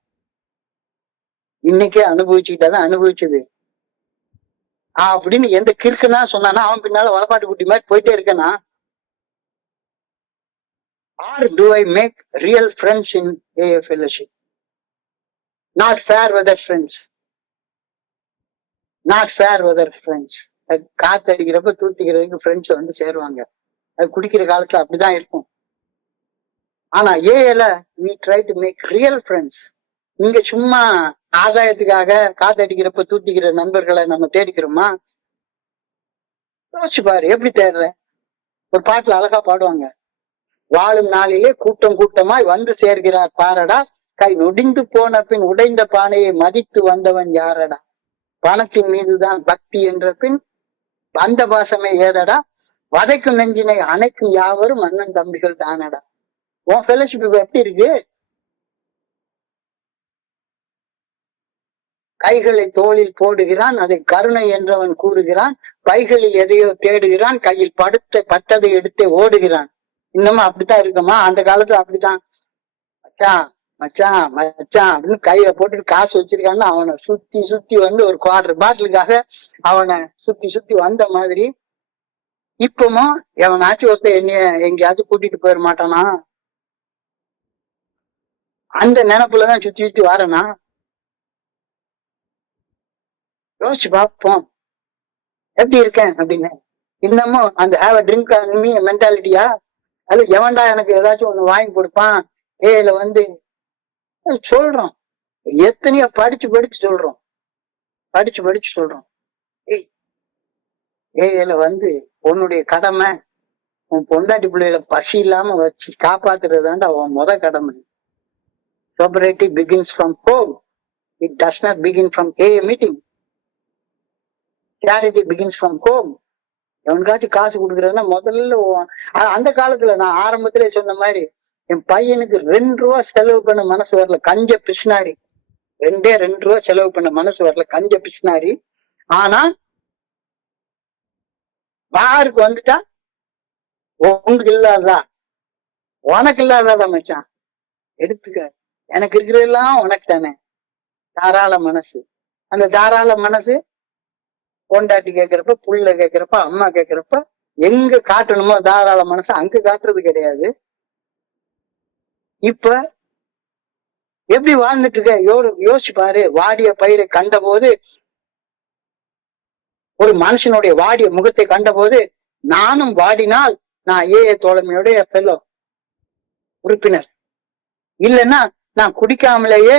இன்னைக்கே அனுபவிச்சுக்கிட்டாதான் அனுபவிச்சது அப்படின்னு எந்த கிறுக்குன்னா சொன்னானா அவன் பின்னால வளப்பாட்டு குட்டி மாதிரி போயிட்டே இருக்கேனா? Or do I make real friends in AA fellowship? Not fair weather friends. Not fair weather friends. காத்து அடிக்கிறப்ப தூத்திக்கிறதுக்கு ஃப்ரெண்ட்ஸ் வந்து சேருவாங்க. அது குடிக்கிற காலத்துல அப்படிதான் இருக்கும். ஆனா ஏல we try to make real friends. இங்க சும்மா ஆதாயத்துக்காக காத்தடிக்கிறப்ப தூத்திக்கிற நண்பர்களை நம்ம தேடிக்கிறோமா? யோசிச்சு பாரு, எப்படி தேடுற? ஒரு பாட்டுல அழகா பாடுவாங்க, வாழும் நாளிலே கூட்டம் கூட்டமாய் வந்து சேர்கிறார் பாரடா, கை நொடிந்து போன பின் உடைந்த பானையை மதித்து வந்தவன் யாரடா, பணத்தின் மீதுதான் பக்தி என்ற பின் அந்த பாசமே ஏதடா, வதைக்கும் நெஞ்சினை அணைக்கும் யாவரும் அண்ணன் தம்பிகள் தானடா. உன் ஃபெலோஷிப் எப்படி இருக்கு? கைகளை தோளில் போடுகிறான், அதை கருணை என்றவன் கூறுகிறான், பைகளில் எதையோ தேடுகிறான், கையில் பட்டதை எடுத்தே ஓடுகிறான். இன்னமும் அப்படித்தான் இருக்குமா? அந்த காலத்துல அப்படித்தான். மச்சான் மச்சான் மச்சான் அப்படின்னு கையில போட்டுட்டு காசு வச்சிருக்கான்னு அவனை சுத்தி சுத்தி வந்து ஒரு குவார்டர் பாட்டிலுக்காக அவனை சுத்தி சுத்தி வந்த மாதிரி இப்பவும் எவனாச்சும் ஒருத்தர் என்னைய எங்கேயாச்சும் கூட்டிட்டு போயிட மாட்டானா? அந்த நினைப்புலதான் சுத்தி சுத்தி வரேனா? யோசிச்சு பார்ப்போம் எப்படி இருக்கேன் அப்படின்னு. இன்னமும் அந்த ஹேவ் அ ட்ரிங்க் மென்டாலிட்டியா? அது எவன்டா எனக்கு ஏதாச்சும் ஒண்ணு வாங்கி கொடுப்பான். ஏல வந்து சொல்றோம், எத்தனையோ படிச்சு படிச்சு சொல்றோம், படிச்சு படிச்சு சொல்றோம். ஏல வந்து உன்னுடைய கடமை உன் பொண்டாட்டி பிள்ளைகளை பசி இல்லாம வச்சு காப்பாத்துறதுதான்டா உன் முத கடமை. Sobriety begins from home. It does not begin from a meeting. Charity begins from home. எவனுக்காச்சும் காசு கொடுக்குறதுன்னா முதல்ல அந்த காலத்துல நான் ஆரம்பத்திலே சொன்ன மாதிரி என் பையனுக்கு 2 ரூபா செலவு பண்ண மனசு வரல, கஞ்ச பிஸ்னாரி. 2 ரூபா செலவு பண்ண மனசு வரல, கஞ்ச பிஸ்னாரி. ஆனா பாருக்கு வந்துட்டா உங்களுக்கு இல்லாததா, உனக்கு இல்லாததா மச்சான், எடுத்துக்க, எனக்கு இருக்கிறதெல்லாம் உனக்கு தானே. தாராள மனசு. அந்த தாராள மனசு பொண்டாட்டி கேட்கிறப்ப, புள்ள கேட்கிறப்ப, அம்மா கேட்கிறப்ப எங்க காட்டணுமோ தாராள மனசு அங்க காட்டுறது கிடையாது. இப்ப எப்படி வாழ்ந்துட்டு இருக்க யோசிச்சு பாரு. வாடிய பயிரை கண்ட போது, ஒரு மனுஷனுடைய வாடிய முகத்தை கண்ட போது, நானும் வாடினால் நான் தோழமையுடைய ஃபெல்லோ உறுப்பினர். இல்லைன்னா நான் குடிக்காமலேயே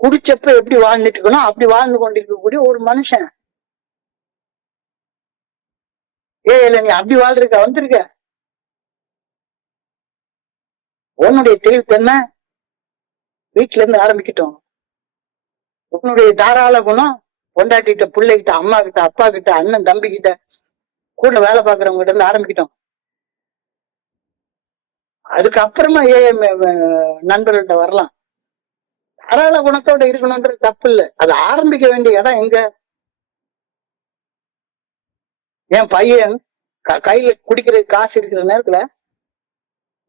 குடிச்சப்ப எப்படி வாழ்ந்துட்டு இருக்கணும் அப்படி வாழ்ந்து கொண்டிருக்கக்கூடிய ஒரு மனுஷன். இல்ல நீ அப்படி வாழ்றதுக்க வந்திருக்க. உன்னுடைய தெளிவுத்தன்மை வீட்டுல இருந்து ஆரம்பிக்கட்டும். உன்னுடைய தாராள குணம் பொண்டாட்டிகிட்ட, பிள்ளைகிட்ட, அம்மா கிட்ட, அப்பா கிட்ட, அண்ணன் தம்பி கிட்ட, கூட வேலை பார்க்கறவங்க கிட்ட இருந்து ஆரம்பிக்கட்டும். அதுக்கப்புறமா நண்பர்கள்ட்ட வரலாம். தாராள குணத்தோட இருக்கணும்ன்றது தப்பு இல்லை. அது ஆரம்பிக்க வேண்டிய இடம் எங்க? என் பையன் கையில குடிக்கிறதுக்கு காசு இருக்கிற நேரத்துல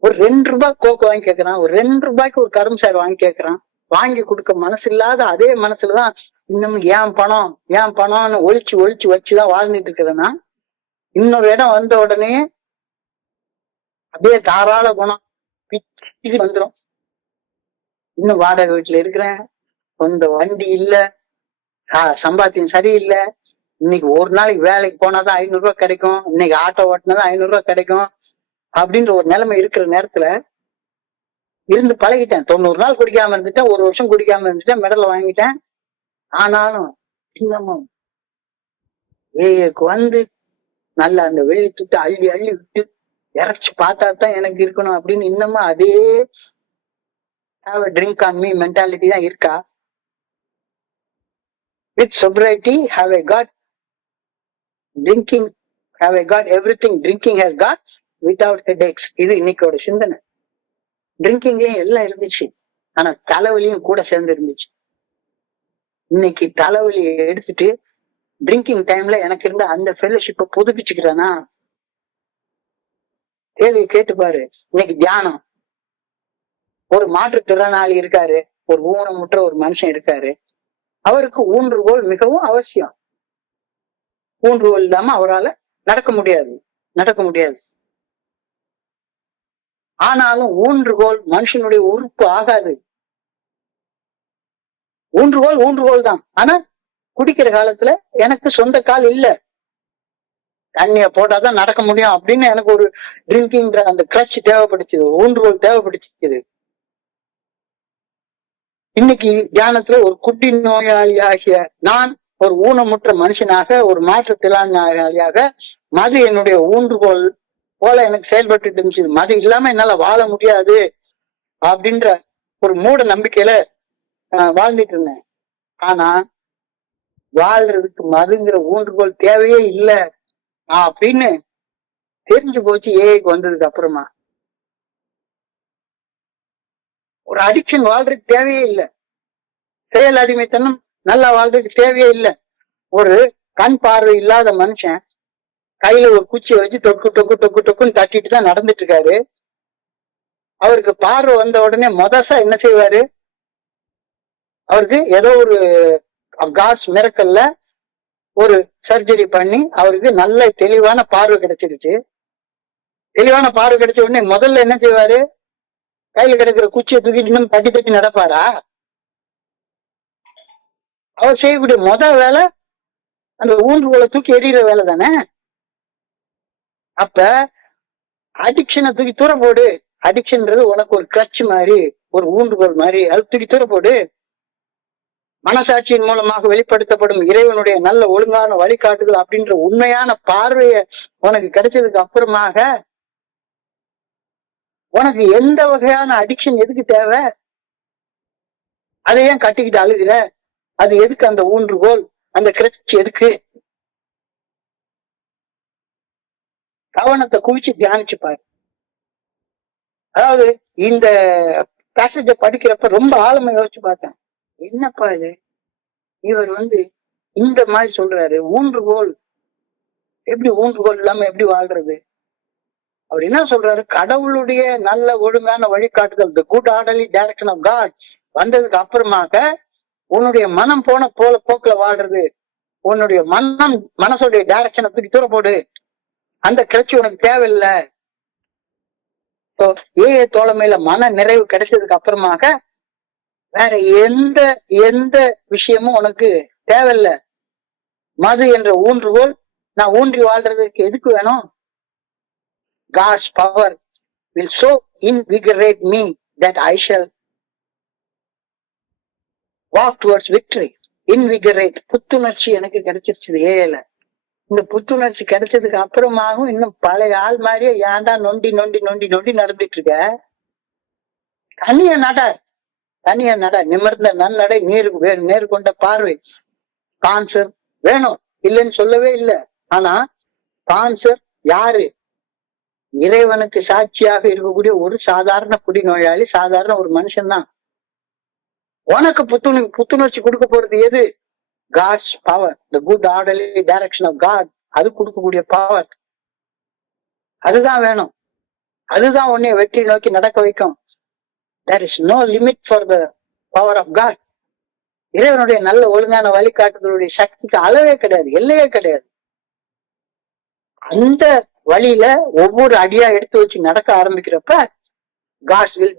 ஒரு 2 ரூபாய் கோக்கு வாங்கி கேட்கறான், ஒரு 2 ரூபாய்க்கு ஒரு கரும்பு சாறு வாங்கி கேட்கறான். வாங்கி கொடுக்க மனசு இல்லாத அதே மனசுலதான் இன்னும் ஏன் பணம்னு ஒழிச்சு ஒழிச்சு வச்சுதான் வாழ்ந்துட்டு இருக்கிறேன்னா, இன்னொரு இடம் வந்த உடனே அப்படியே தாராள குணம் பிச்சுக்கு வந்துடும். இன்னும் வாடகை வீட்டுல இருக்கிறேன், சொந்த வண்டி இல்ல, சம்பாத்தியம் சரியில்லை, இன்னைக்கு ஒரு நாளைக்கு வேலைக்கு போனாதான் 500 ரூபாய் கிடைக்கும், இன்னைக்கு ஆட்டோ ஓட்டினாதான் 500 ரூபாய் கிடைக்கும் அப்படின்ற ஒரு நிலைமை இருக்கிற நேரத்துல இருந்து பழகிட்டேன். 90 நாள் குடிக்காம இருந்துட்டேன், 1 வருஷம் குடிக்காம இருந்துட்டேன், மெடல் வாங்கிட்டேன். ஆனாலும் இன்னமும் வந்து நல்லா அந்த வெளி துட்டு அள்ளி அள்ளி விட்டு இறைச்சி பார்த்தா தான் எனக்கு இருக்கணும் அப்படின்னு இன்னமும் அதே ட்ரிங்க் ஆன் மீ மென்டாலிட்டி தான் இருக்கா? With sobriety have I got drinking, have I got everything drinking has got without headaches. இது இன்னைக்கோட சிந்தனை. ட்ரிங்கிங்லயும் எல்லாம் இருந்துச்சு, ஆனா தலைவலியும் கூட சேர்ந்து இருந்துச்சு. இன்னைக்கு தலைவலியை எடுத்துட்டு ட்ரிங்கிங் டைம்ல எனக்கு இருந்த அந்த ஃபெல்லோஷிப்பை புதுப்பிச்சுக்கிறேன்னா? கேள்வியை கேட்டு பாரு. இன்னைக்கு தியானம். ஒரு மாற்றுத்திறனாளி இருக்காரு, ஒரு ஊனமுற்ற ஒரு மனுஷன் இருக்காரு, அவருக்கு ஊன்றுகோல் மிகவும் அவசியம். ஊன்றுகோல் இல்லாம அவரால் நடக்க முடியாது. ஆனாலும் ஊன்றுகோல் மனுஷனுடைய உறுப்பு ஆகாது. ஊன்றுகோல் தான். ஆனா குடிக்கிற காலத்துல எனக்கு சொந்த கால் இல்ல, தண்ணிய போட்டாதான் நடக்க முடியும் அப்படின்னு எனக்கு ஒரு ட்ரிங்கிங் அந்த கிரட்ச் தேவைப்படுச்சு, ஊன்றுகோல் தேவைப்படுச்சு. இன்னைக்கு தியானத்துல ஒரு குட்டி நோயாளியாகிய நான் ஒரு ஊனமுற்ற மனுஷனாக, ஒரு மாற்றுத்திறனாளியாக, மது என்னுடைய ஊன்றுகோல் போல எனக்கு செயல்பட்டு இருந்துச்சு. மது இல்லாம என்னால வாழ முடியாது அப்படின்ற ஒரு மூட நம்பிக்கையில வாழ்ந்துட்டு இருந்தேன். ஆனா வாழ்றதுக்கு மதுங்கிற ஊன்றுகோல் தேவையே இல்லை அப்படின்னு தெரிஞ்சு போச்சு ஏஐக்கு வந்ததுக்கு அப்புறமா. ஒரு அடிக்ஷன் வாழ்றதுக்கு தேவையே இல்லை, செயல் அடிமைத்தனம் நல்லா வாழ்றதுக்கு தேவையே இல்லை. ஒரு கண் பார்வை இல்லாத மனுஷன் கையில ஒரு குச்சியை வச்சு டொக்குன்னு தட்டிட்டு தான் நடந்துட்டு இருக்காரு. அவருக்கு பார்வை வந்த உடனே முதசா என்ன செய்வாரு? அவருக்கு ஏதோ ஒரு காட்ஸ் மிரக்கல்ல ஒரு சர்ஜரி பண்ணி அவருக்கு நல்ல தெளிவான பார்வை கிடைச்சிருச்சு. தெளிவான பார்வை கிடைச்ச உடனே முதல்ல என்ன செய்வாரு? கையில கிடக்குற குச்சியை தூக்கிட்டு இன்னும் தட்டி தட்டி நடப்பாரா? அவர் செய்யக்கூடிய வேலை அந்த ஊன்றுகோலை தூக்கி எறிகிற வேலை தானே. அப்ப அடிக்ஷனை தூக்கி தூர போடு. அடிக்ஷன்றது உனக்கு ஒரு கிளட்ச் மாதிரி, ஒரு ஊன்றுகோல் மாதிரி, அது தூக்கி தூர போடு. மனசாட்சியின் மூலமாக வெளிப்படுத்தப்படும் இறைவனுடைய நல்ல ஒழுங்கான வழிகாட்டுதல் அப்படின்ற உண்மையான பார்வைய உனக்கு கிடைச்சதுக்கு அப்புறமாக உனக்கு எந்த வகையான அடிக்ஷன் எதுக்கு தேவை? அதை ஏன் கட்டிக்கிட்டு அழுகிற? அது எதுக்கு அந்த ஊன்றுகோல், அந்த கிளட்ச் எதுக்கு? கவனத்தை குவிச்சு தியானிச்சு பாரு. அதாவது இந்த பேசேஜ படிக்கிறப்ப ரொம்ப ஆழமா யோசிச்சு பார்த்தேன். என்னப்பா இது, இவர் இந்த மாதிரி சொல்றாரு, ஊன்றுகோல் எப்படி, ஊன்றுகோல் இல்லாம எப்படி வாழ்றது? அவர் என்ன சொல்றாரு, கடவுளுடைய நல்ல ஒழுங்கான வழிகாட்டுதல், the good orderly direction of God வந்ததுக்கு அப்புறமாக உன்னுடைய மனம் போன போக்குல வாழ்றது, உன்னுடைய மனசுடைய டைரக்ஷனை தூக்கி தூர போடு. அந்த கிளர்ச்சி உனக்கு தேவையில்லை. ஏஏ தோழமையில மன நிறைவு கிடைச்சதுக்கு அப்புறமாக வேற எந்த எந்த விஷயமும் உனக்கு தேவையில்லை. மது என்ற ஊன்றுகோல் நான் ஊன்றி வாழ்றதுக்கு எதுக்கு வேணும்? God's power will so invigorate me that I shall walk towards victory. Invigorate, புத்துணர்ச்சி எனக்கு கிடைச்சிருச்சு ஏல. இந்த புத்துணர்ச்சி கிடைச்சதுக்கு அப்புறமாகவும் இன்னும் பழைய ஆள் மாதிரியே ஏன்டா நொண்டி நொண்டி நொண்டி நொண்டி நடந்துட்டு இருக்க? தனியா நட, நிமிர்ந்த நன்னடை, நேரு கொண்ட பார்வை. கான்சர் வேணும், இல்லைன்னு சொல்லவே இல்லை. ஆனா கான்சர் யாரு? இறைவனுக்கு சாட்சியாக இருக்கக்கூடிய ஒரு சாதாரண குடிநோயாளி, சாதாரண ஒரு மனுஷன் தான். உனக்கு புத்துணர்ச்சி கொடுக்க போறது எது? God's power, the good orderly direction of God. அது கொடுக்கக்கூடிய பவர், அதுதான் வேணும். அதுதான் உன்னை வெற்றி நோக்கி நடக்க வைக்கும். There is no limit for the power of God. இறைவனுடைய நல்ல ஒழுங்கான வழிகாட்டுதலுடைய சக்திக்கு அளவே கிடையாது, எல்லையே கிடையாது. அந்த வழியில ஒவ்வொரு அடியா எடுத்து வச்சு நடக்க ஆரம்பிக்கிறப்ப God's will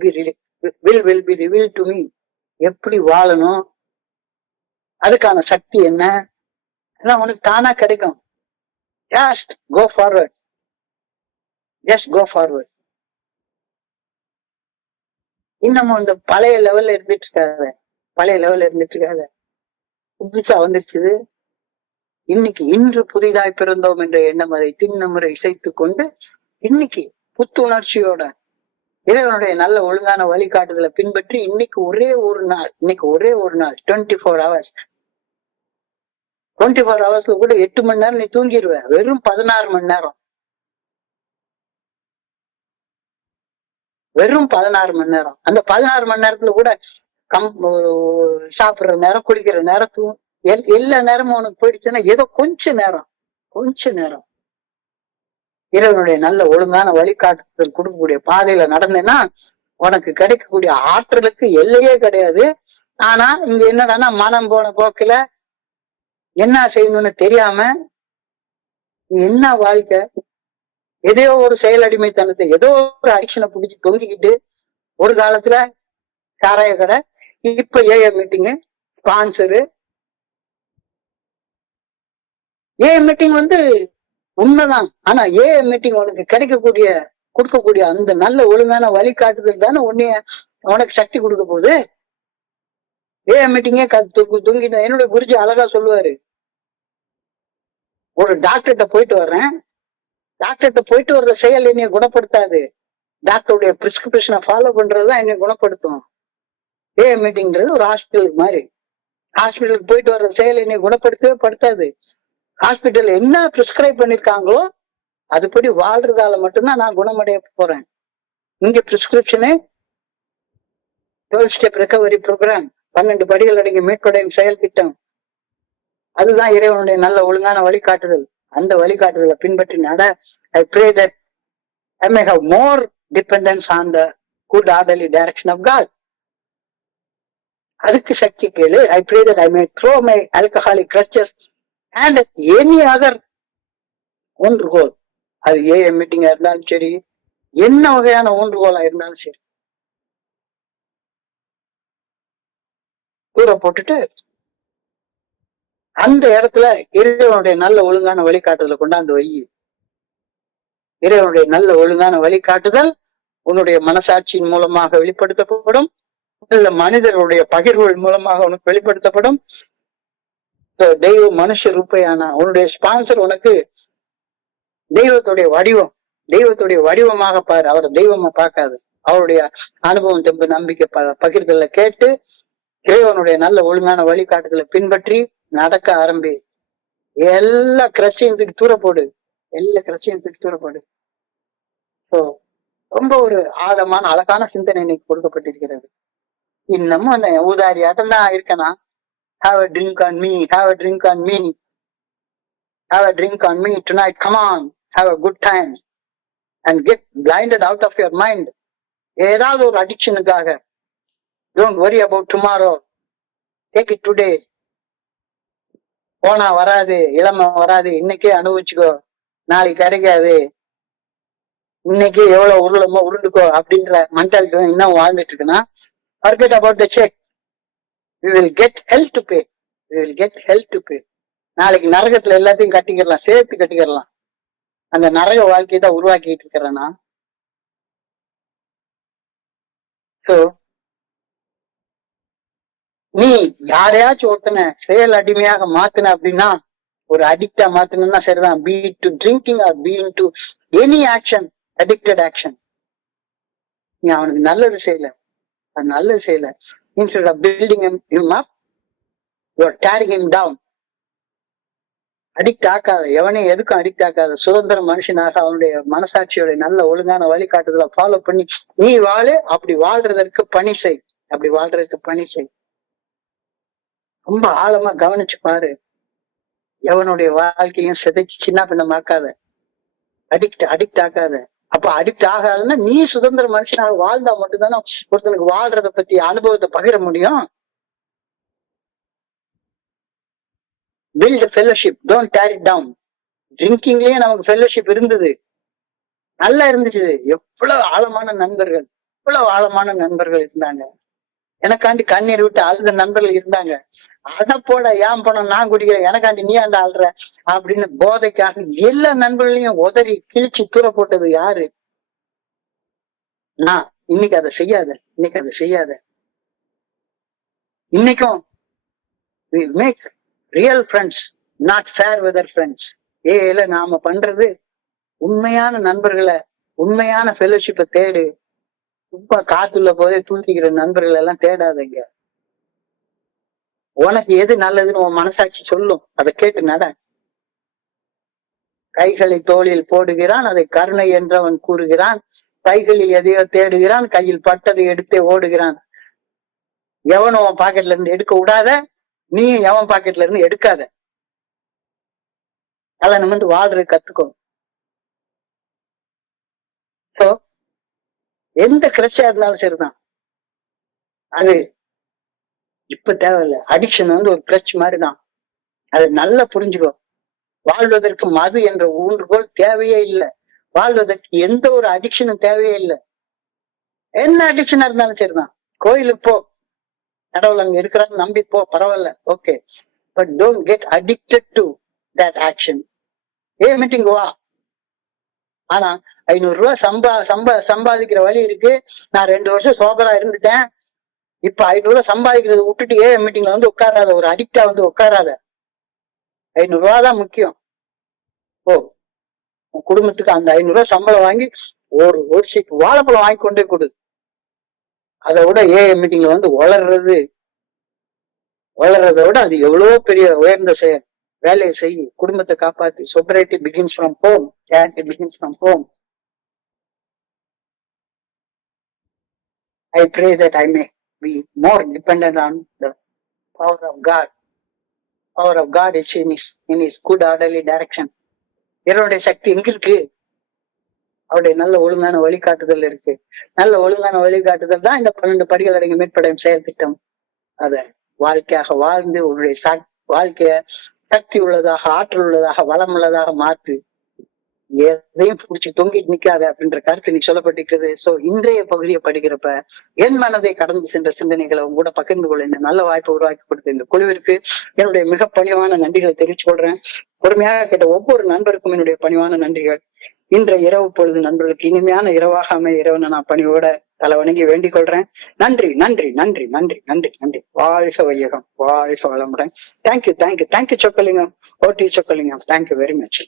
be revealed to me. எப்படி வாழணும், அதுக்கான சக்தி என்ன, எல்லாம் உனக்கு தானா கிடைக்கும். Just go forward. இன்னமும் இந்த பழைய லெவல்ல இருந்துட்டு இருக்காத. புதுசா வந்துருச்சு. இன்று புதிதாய் பிறந்தோம் என்ற எண்ணம் அதை திண்ணமுறை இசைத்து கொண்டு இன்னைக்கு புத்துணர்ச்சியோட இறைவனுடைய நல்ல ஒழுங்கான வழிகாட்டுதலை பின்பற்றி இன்னைக்கு ஒரே ஒரு நாள் 24 hours 24 ஹவர்ஸ்ல கூட 8 மணி நேரம் நீ தூங்கிடுவ. வெறும் 16 மணி நேரம், வெறும் 16 மணி நேரம். அந்த 16 மணி நேரத்துல கூட சாப்பிடுற நேரம், குளிக்கிற நேரம், எல்லா நேரமும் உனக்கு போயிடுச்சுன்னா ஏதோ கொஞ்ச நேரம் இறைவனுடைய நல்ல ஒழுங்கான வழிகாட்டுதல் கொடுக்கக்கூடிய பாதையில நடந்தேன்னா உனக்கு கிடைக்கக்கூடிய ஆற்றலுக்கு எல்லையே கிடையாது. ஆனா இங்க என்னடான்னா மனம் போன போக்குல என்ன செய்யணும்னு தெரியாம என்ன வாழ்க்கை, ஏதோ ஒரு செயலடிமைத்தனத்தை, ஏதோ ஒரு அடிக்ஷனை பிடிச்சி தொங்கிக்கிட்டு, ஒரு காலத்துல சாராய கடை, இப்ப ஏஏ மீட்டிங்கு, ஸ்பான்சரு. ஏஏ மீட்டிங் உண்மைதான். ஆனா ஏஏ மீட்டிங் உனக்கு கொடுக்கக்கூடிய அந்த நல்ல ஒழுங்கான வழிகாட்டுதல் தானே உனக்கு சக்தி கொடுக்க போகுது. ஏஏ மீட்டிங்கே தொங்கிட்டு என்னோட குருஜி அழகா சொல்லுவாரு, ஒரு டாக்டர்கிட்ட போயிட்டு வர்ற செயல் என்னைய குணப்படுத்தாது, டாக்டருடைய பிரிஸ்கிரிப்ஷனை ஃபாலோ பண்றதுதான் என்னை குணப்படுத்தும். ஏஏ மீட்டிங்கிறது ஒரு ஹாஸ்பிட்டலுக்கு மாதிரி. ஹாஸ்பிட்டலுக்கு போயிட்டு வர்ற செயல் என்னை குணப்படுத்தவே படுத்தாது. ஹாஸ்பிட்டல் என்ன பிரிஸ்கிரைப் பண்ணிருக்காங்களோ அதுபடி வாழ்றதால மட்டும்தான் நான் குணமடைய போறேன். இங்க பிரிஸ்கிரிப்ஷனு 12 ஸ்டெப் ரெக்கவரி ப்ரோக்ராம், 12 படிகள் அடங்கிய மீட்படையும் செயல் திட்டம், அதுதான் இறைவனுடைய நல்ல ஒழுங்கான வழிகாட்டுதல். அந்த வழிகாட்டுதலை பின்பற்றி நட. I pray that I may have more dependence on the good orderly direction of God. அதுக்கு சக்தி கேளு. I pray that I may throw my alcoholic crutches and any other ஊன்றுகோல், அது ஏஏ மீட்டிங்கா இருந்தாலும் சரி, என்ன வகையான ஊன்றுகோலா இருந்தாலும் சரி, தூர போட்டுட்டு அந்த இடத்துல இறைவனுடைய நல்ல ஒழுங்கான வழிகாட்டுதலை கொண்டாந்து வை. இறைவனுடைய நல்ல ஒழுங்கான வழிகாட்டுதல் உன்னுடைய மனசாட்சியின் மூலமாக வெளிப்படுத்தப்படும், இல்ல மனிதர்களுடைய பகிர்வுகள் மூலமாக உனக்கு வெளிப்படுத்தப்படும். தெய்வ மனுஷ ரூபையான உன்னுடைய ஸ்பான்சர் உனக்கு தெய்வத்துடைய வடிவம், தெய்வத்துடைய வடிவமாக பாரு, அவரை தெய்வமா பார்க்காது. அவருடைய அனுபவம் தெம்பு நம்பிக்கை பகிர்தல கேட்டு இறைவனுடைய நல்ல ஒழுங்கான வழிகாட்டுதலை பின்பற்றி நடக்க ஆரம்பி. எல்லா கிரச்சையும் தூக்கி தூர போடு, எல்லா கிரச்சையும் தூக்கி தூர போடு. ரொம்ப ஒரு ஆழமான அழகான சிந்தனை இன்னைக்கு கொடுக்கப்பட்டிருக்கிறது. இன்னமும் அந்த ஊதாரியாட்டம் தான் இருக்கனா, have a drink on me, have a drink on me, have a drink on me tonight, come on, have a good time and get blinded out of your mind. ஏதாவது ஒரு அடிக்ஷனுக்காக don't worry about tomorrow, take it today. போனா வராது, இளமை வராது, இன்னைக்கே அனுபவிச்சுக்கோ, நாளைக்கு கிடைக்காது, இன்னைக்கு எவ்வளவு உருளமோ உருண்டுக்கோ அப்படின்ற மென்டாலிட்டி தான் இன்னும் வாழ்ந்துட்டு இருக்குன்னா, forget about the check, we will get hell to pay, we will get hell to pay. நாளைக்கு நரகத்துல எல்லாத்தையும் கட்டிக்கிறலாம், சேர்த்து கட்டிக்கிறலாம். அந்த நரக வாழ்க்கையை தான் உருவாக்கிட்டு இருக்கிறேன்னா. சோ நீ யாரையாச்சும் ஒருத்தனை செயல் அடிமையாக மாத்தின அப்படின்னா, ஒரு அடிக்டா மாத்தினா சரிதான். Be to drinking or be to any action, addicted action. நீ அவனுக்கு நல்லது செய்யல, நல்லது செய்யல. Instead of building him up, you are tearing him down. Addict ஆக்காத, எவனையும் எதுக்கும் அடிக்ட் ஆக்காத, சுதந்திர மனுஷனாக அவனுடைய மனசாட்சியோட நல்ல ஒழுங்கான வழிகாட்டுதலை ஃபாலோ பண்ணி நீ வாழு. அப்படி வாழ்றதற்கு பணி செய், அப்படி வாழ்றதுக்கு பணி செய். ரொம்ப ஆழமா கவனிச்சு பாரு. எவனுடைய வாழ்க்கையும் சிதைச்சு சின்ன பின்னமாக்காத, அடிக்ட் ஆக்காத. அப்ப அடிக்ட் ஆகாதுன்னா நீ சுதந்திர மனுஷனாக வாழ்ந்தா மட்டும்தானே ஒருத்தனுக்கு வாழ்றத பத்தி அனுபவத்தை பகிர முடியும். build a fellowship, don't tear it down. ட்ரிங்கிங்லயே நமக்கு ஃபெல்லோஷிப் இருந்தது, நல்லா இருந்துச்சு. எவ்வளவு ஆழமான நண்பர்கள், எவ்வளவு ஆழமான நண்பர்கள் இருந்தாங்க. எனக்காண்டி கண்ணீர் விட்டு அழுத நண்பர்கள் இருந்தாங்க. அடப்போட, ஏன் பணம் நான் குடிக்கிறேன், எனக்காண்டி நீ ஆண்டா அழுற அப்படின்னு போதைக்காக எல்லா நண்பர்களையும் உதறி கிழிச்சு தூர போட்டது யாரு? நான். இன்னைக்கு அதை செய்யாத, இன்னைக்கு அதை செய்யாத. இன்னைக்கும் we make real friends, not fair weather friends. ஏல நாம பண்றது உண்மையான நண்பர்களை, உண்மையான ஃபெலோஷிப்பை தேடு. இப்ப காத்துள்ள போதே தூக்கிக்கிற நண்பர்கள் எல்லாம் தேடாதீங்க. உனக்கு எது நல்லதுன்னு உன் மனசாட்சி சொல்லும், அதை கேட்டு நட. கைகளை தோளில் போடுகிறான், அதை கருணை என்றவன் கூறுகிறான். கைகளில் எதையோ தேடுகிறான், கையில் பட்டதை எடுத்தே ஓடுகிறான். எவனும் உன் பாக்கெட்ல இருந்து எடுக்க விடாத, நீ எவன் பாக்கெட்ல இருந்து எடுக்காத. அதை நம்ம வந்து வாழ்றது கத்துக்கோ. எந்த கிரச்சா இருந்தாலும் சரிதான், அது இப்ப தேவையில்லை. அடிக்ஷன் வந்து ஒரு கிரச் மாதிரிதான், அது நல்லா புரிஞ்சுக்கோ. வாழ்வதற்கு மது என்ற ஊன்றுகோல் தேவையே இல்லை, வாழ்வதற்கு எந்த ஒரு அடிக்ஷனும் தேவையே இல்லை. என்ன அடிக்ஷனா இருந்தாலும் சரிதான். கோயிலுக்கு போ, கடவுள் அங்க இருக்கிறான்னு நம்பி போ, பரவாயில்ல, okay. But don't get addicted to that action. Meeting வா, ஆனா 500 ரூபாய் சம்பாதிக்கிற வழி இருக்கு. நான் 2 வருஷம் சோபரா இருந்துட்டேன், இப்ப 500 ரூபாய் சம்பாதிக்கிறத விட்டுட்டு மீட்டிங்ல வந்து உட்காராத, ஒரு அடிக்டா வந்து உட்காராத. 500 ரூபாய் தான் முக்கியம். உன் குடும்பத்துக்கு அந்த 500 ரூபாய் சம்பளம் வாங்கி ஒரு சீப் வாழைப்பழம் வாங்கி கொண்டே கொடு. அதை விட மீட்டிங்ல வந்து வளர்றத விட அது எவ்வளவோ பெரிய உயர்ந்த செயல். வேலையை செய்ய, குடும்பத்தை காப்பாத்தி. sobriety begins from home, charity begins from home. I pray that I may be more dependent on the power of God. Power of God is in his good orderly direction. இவருடைய சக்தி எங்க இருக்கு? அவருடைய நல்ல ஒழுங்கான வழிகாட்டுதல் இருக்கு. நல்ல ஒழுங்கான வழிகாட்டுதல் தான் இந்த 12 படிகள் அடங்கிய மீட்படையும் செயல் திட்டம். அத வாழ்க்கையாக வாழ்ந்து உன்னுடைய வாழ்க்கைய சக்தி உள்ளதாக, ஆற்றல் உள்ளதாக, வளம் உள்ளதாக மாத்து. எதையும் புடிச்சு தொங்கிட்டு நிக்காத அப்படின்ற கருத்து நீ சொல்லப்பட்டிருக்கிறது. சோ இன்றைய பகுதியை படிக்கிறப்ப என் மனதை கடந்து சென்ற சிந்தனைகளை உங்க கூட பகிர்ந்து கொள்ள இந்த நல்ல வாய்ப்பை உருவாக்கி கொடுத்த இந்த குழுவிற்கு என்னுடைய மிக பணிவான நன்றிகளை தெரிவிச்சு கொள்றேன். பொறுமையாக கேட்ட ஒவ்வொரு நண்பருக்கும் என்னுடைய பணிவான நன்றிகள். இன்றைய இரவு பொழுது நண்பர்களுக்கு இனிமையான இரவாக அமைய இறைவனை நான் பணியோட தலை வணங்கி வேண்டிக் கொள்றேன். நன்றி நன்றி நன்றி நன்றி நன்றி நன்றி. வாழ்க வையகம், வாழ்க வளமுடன். Thank you thank you thank you Chockalingam. ஓட்டி சொக்கலிங்கம். Thank you very much.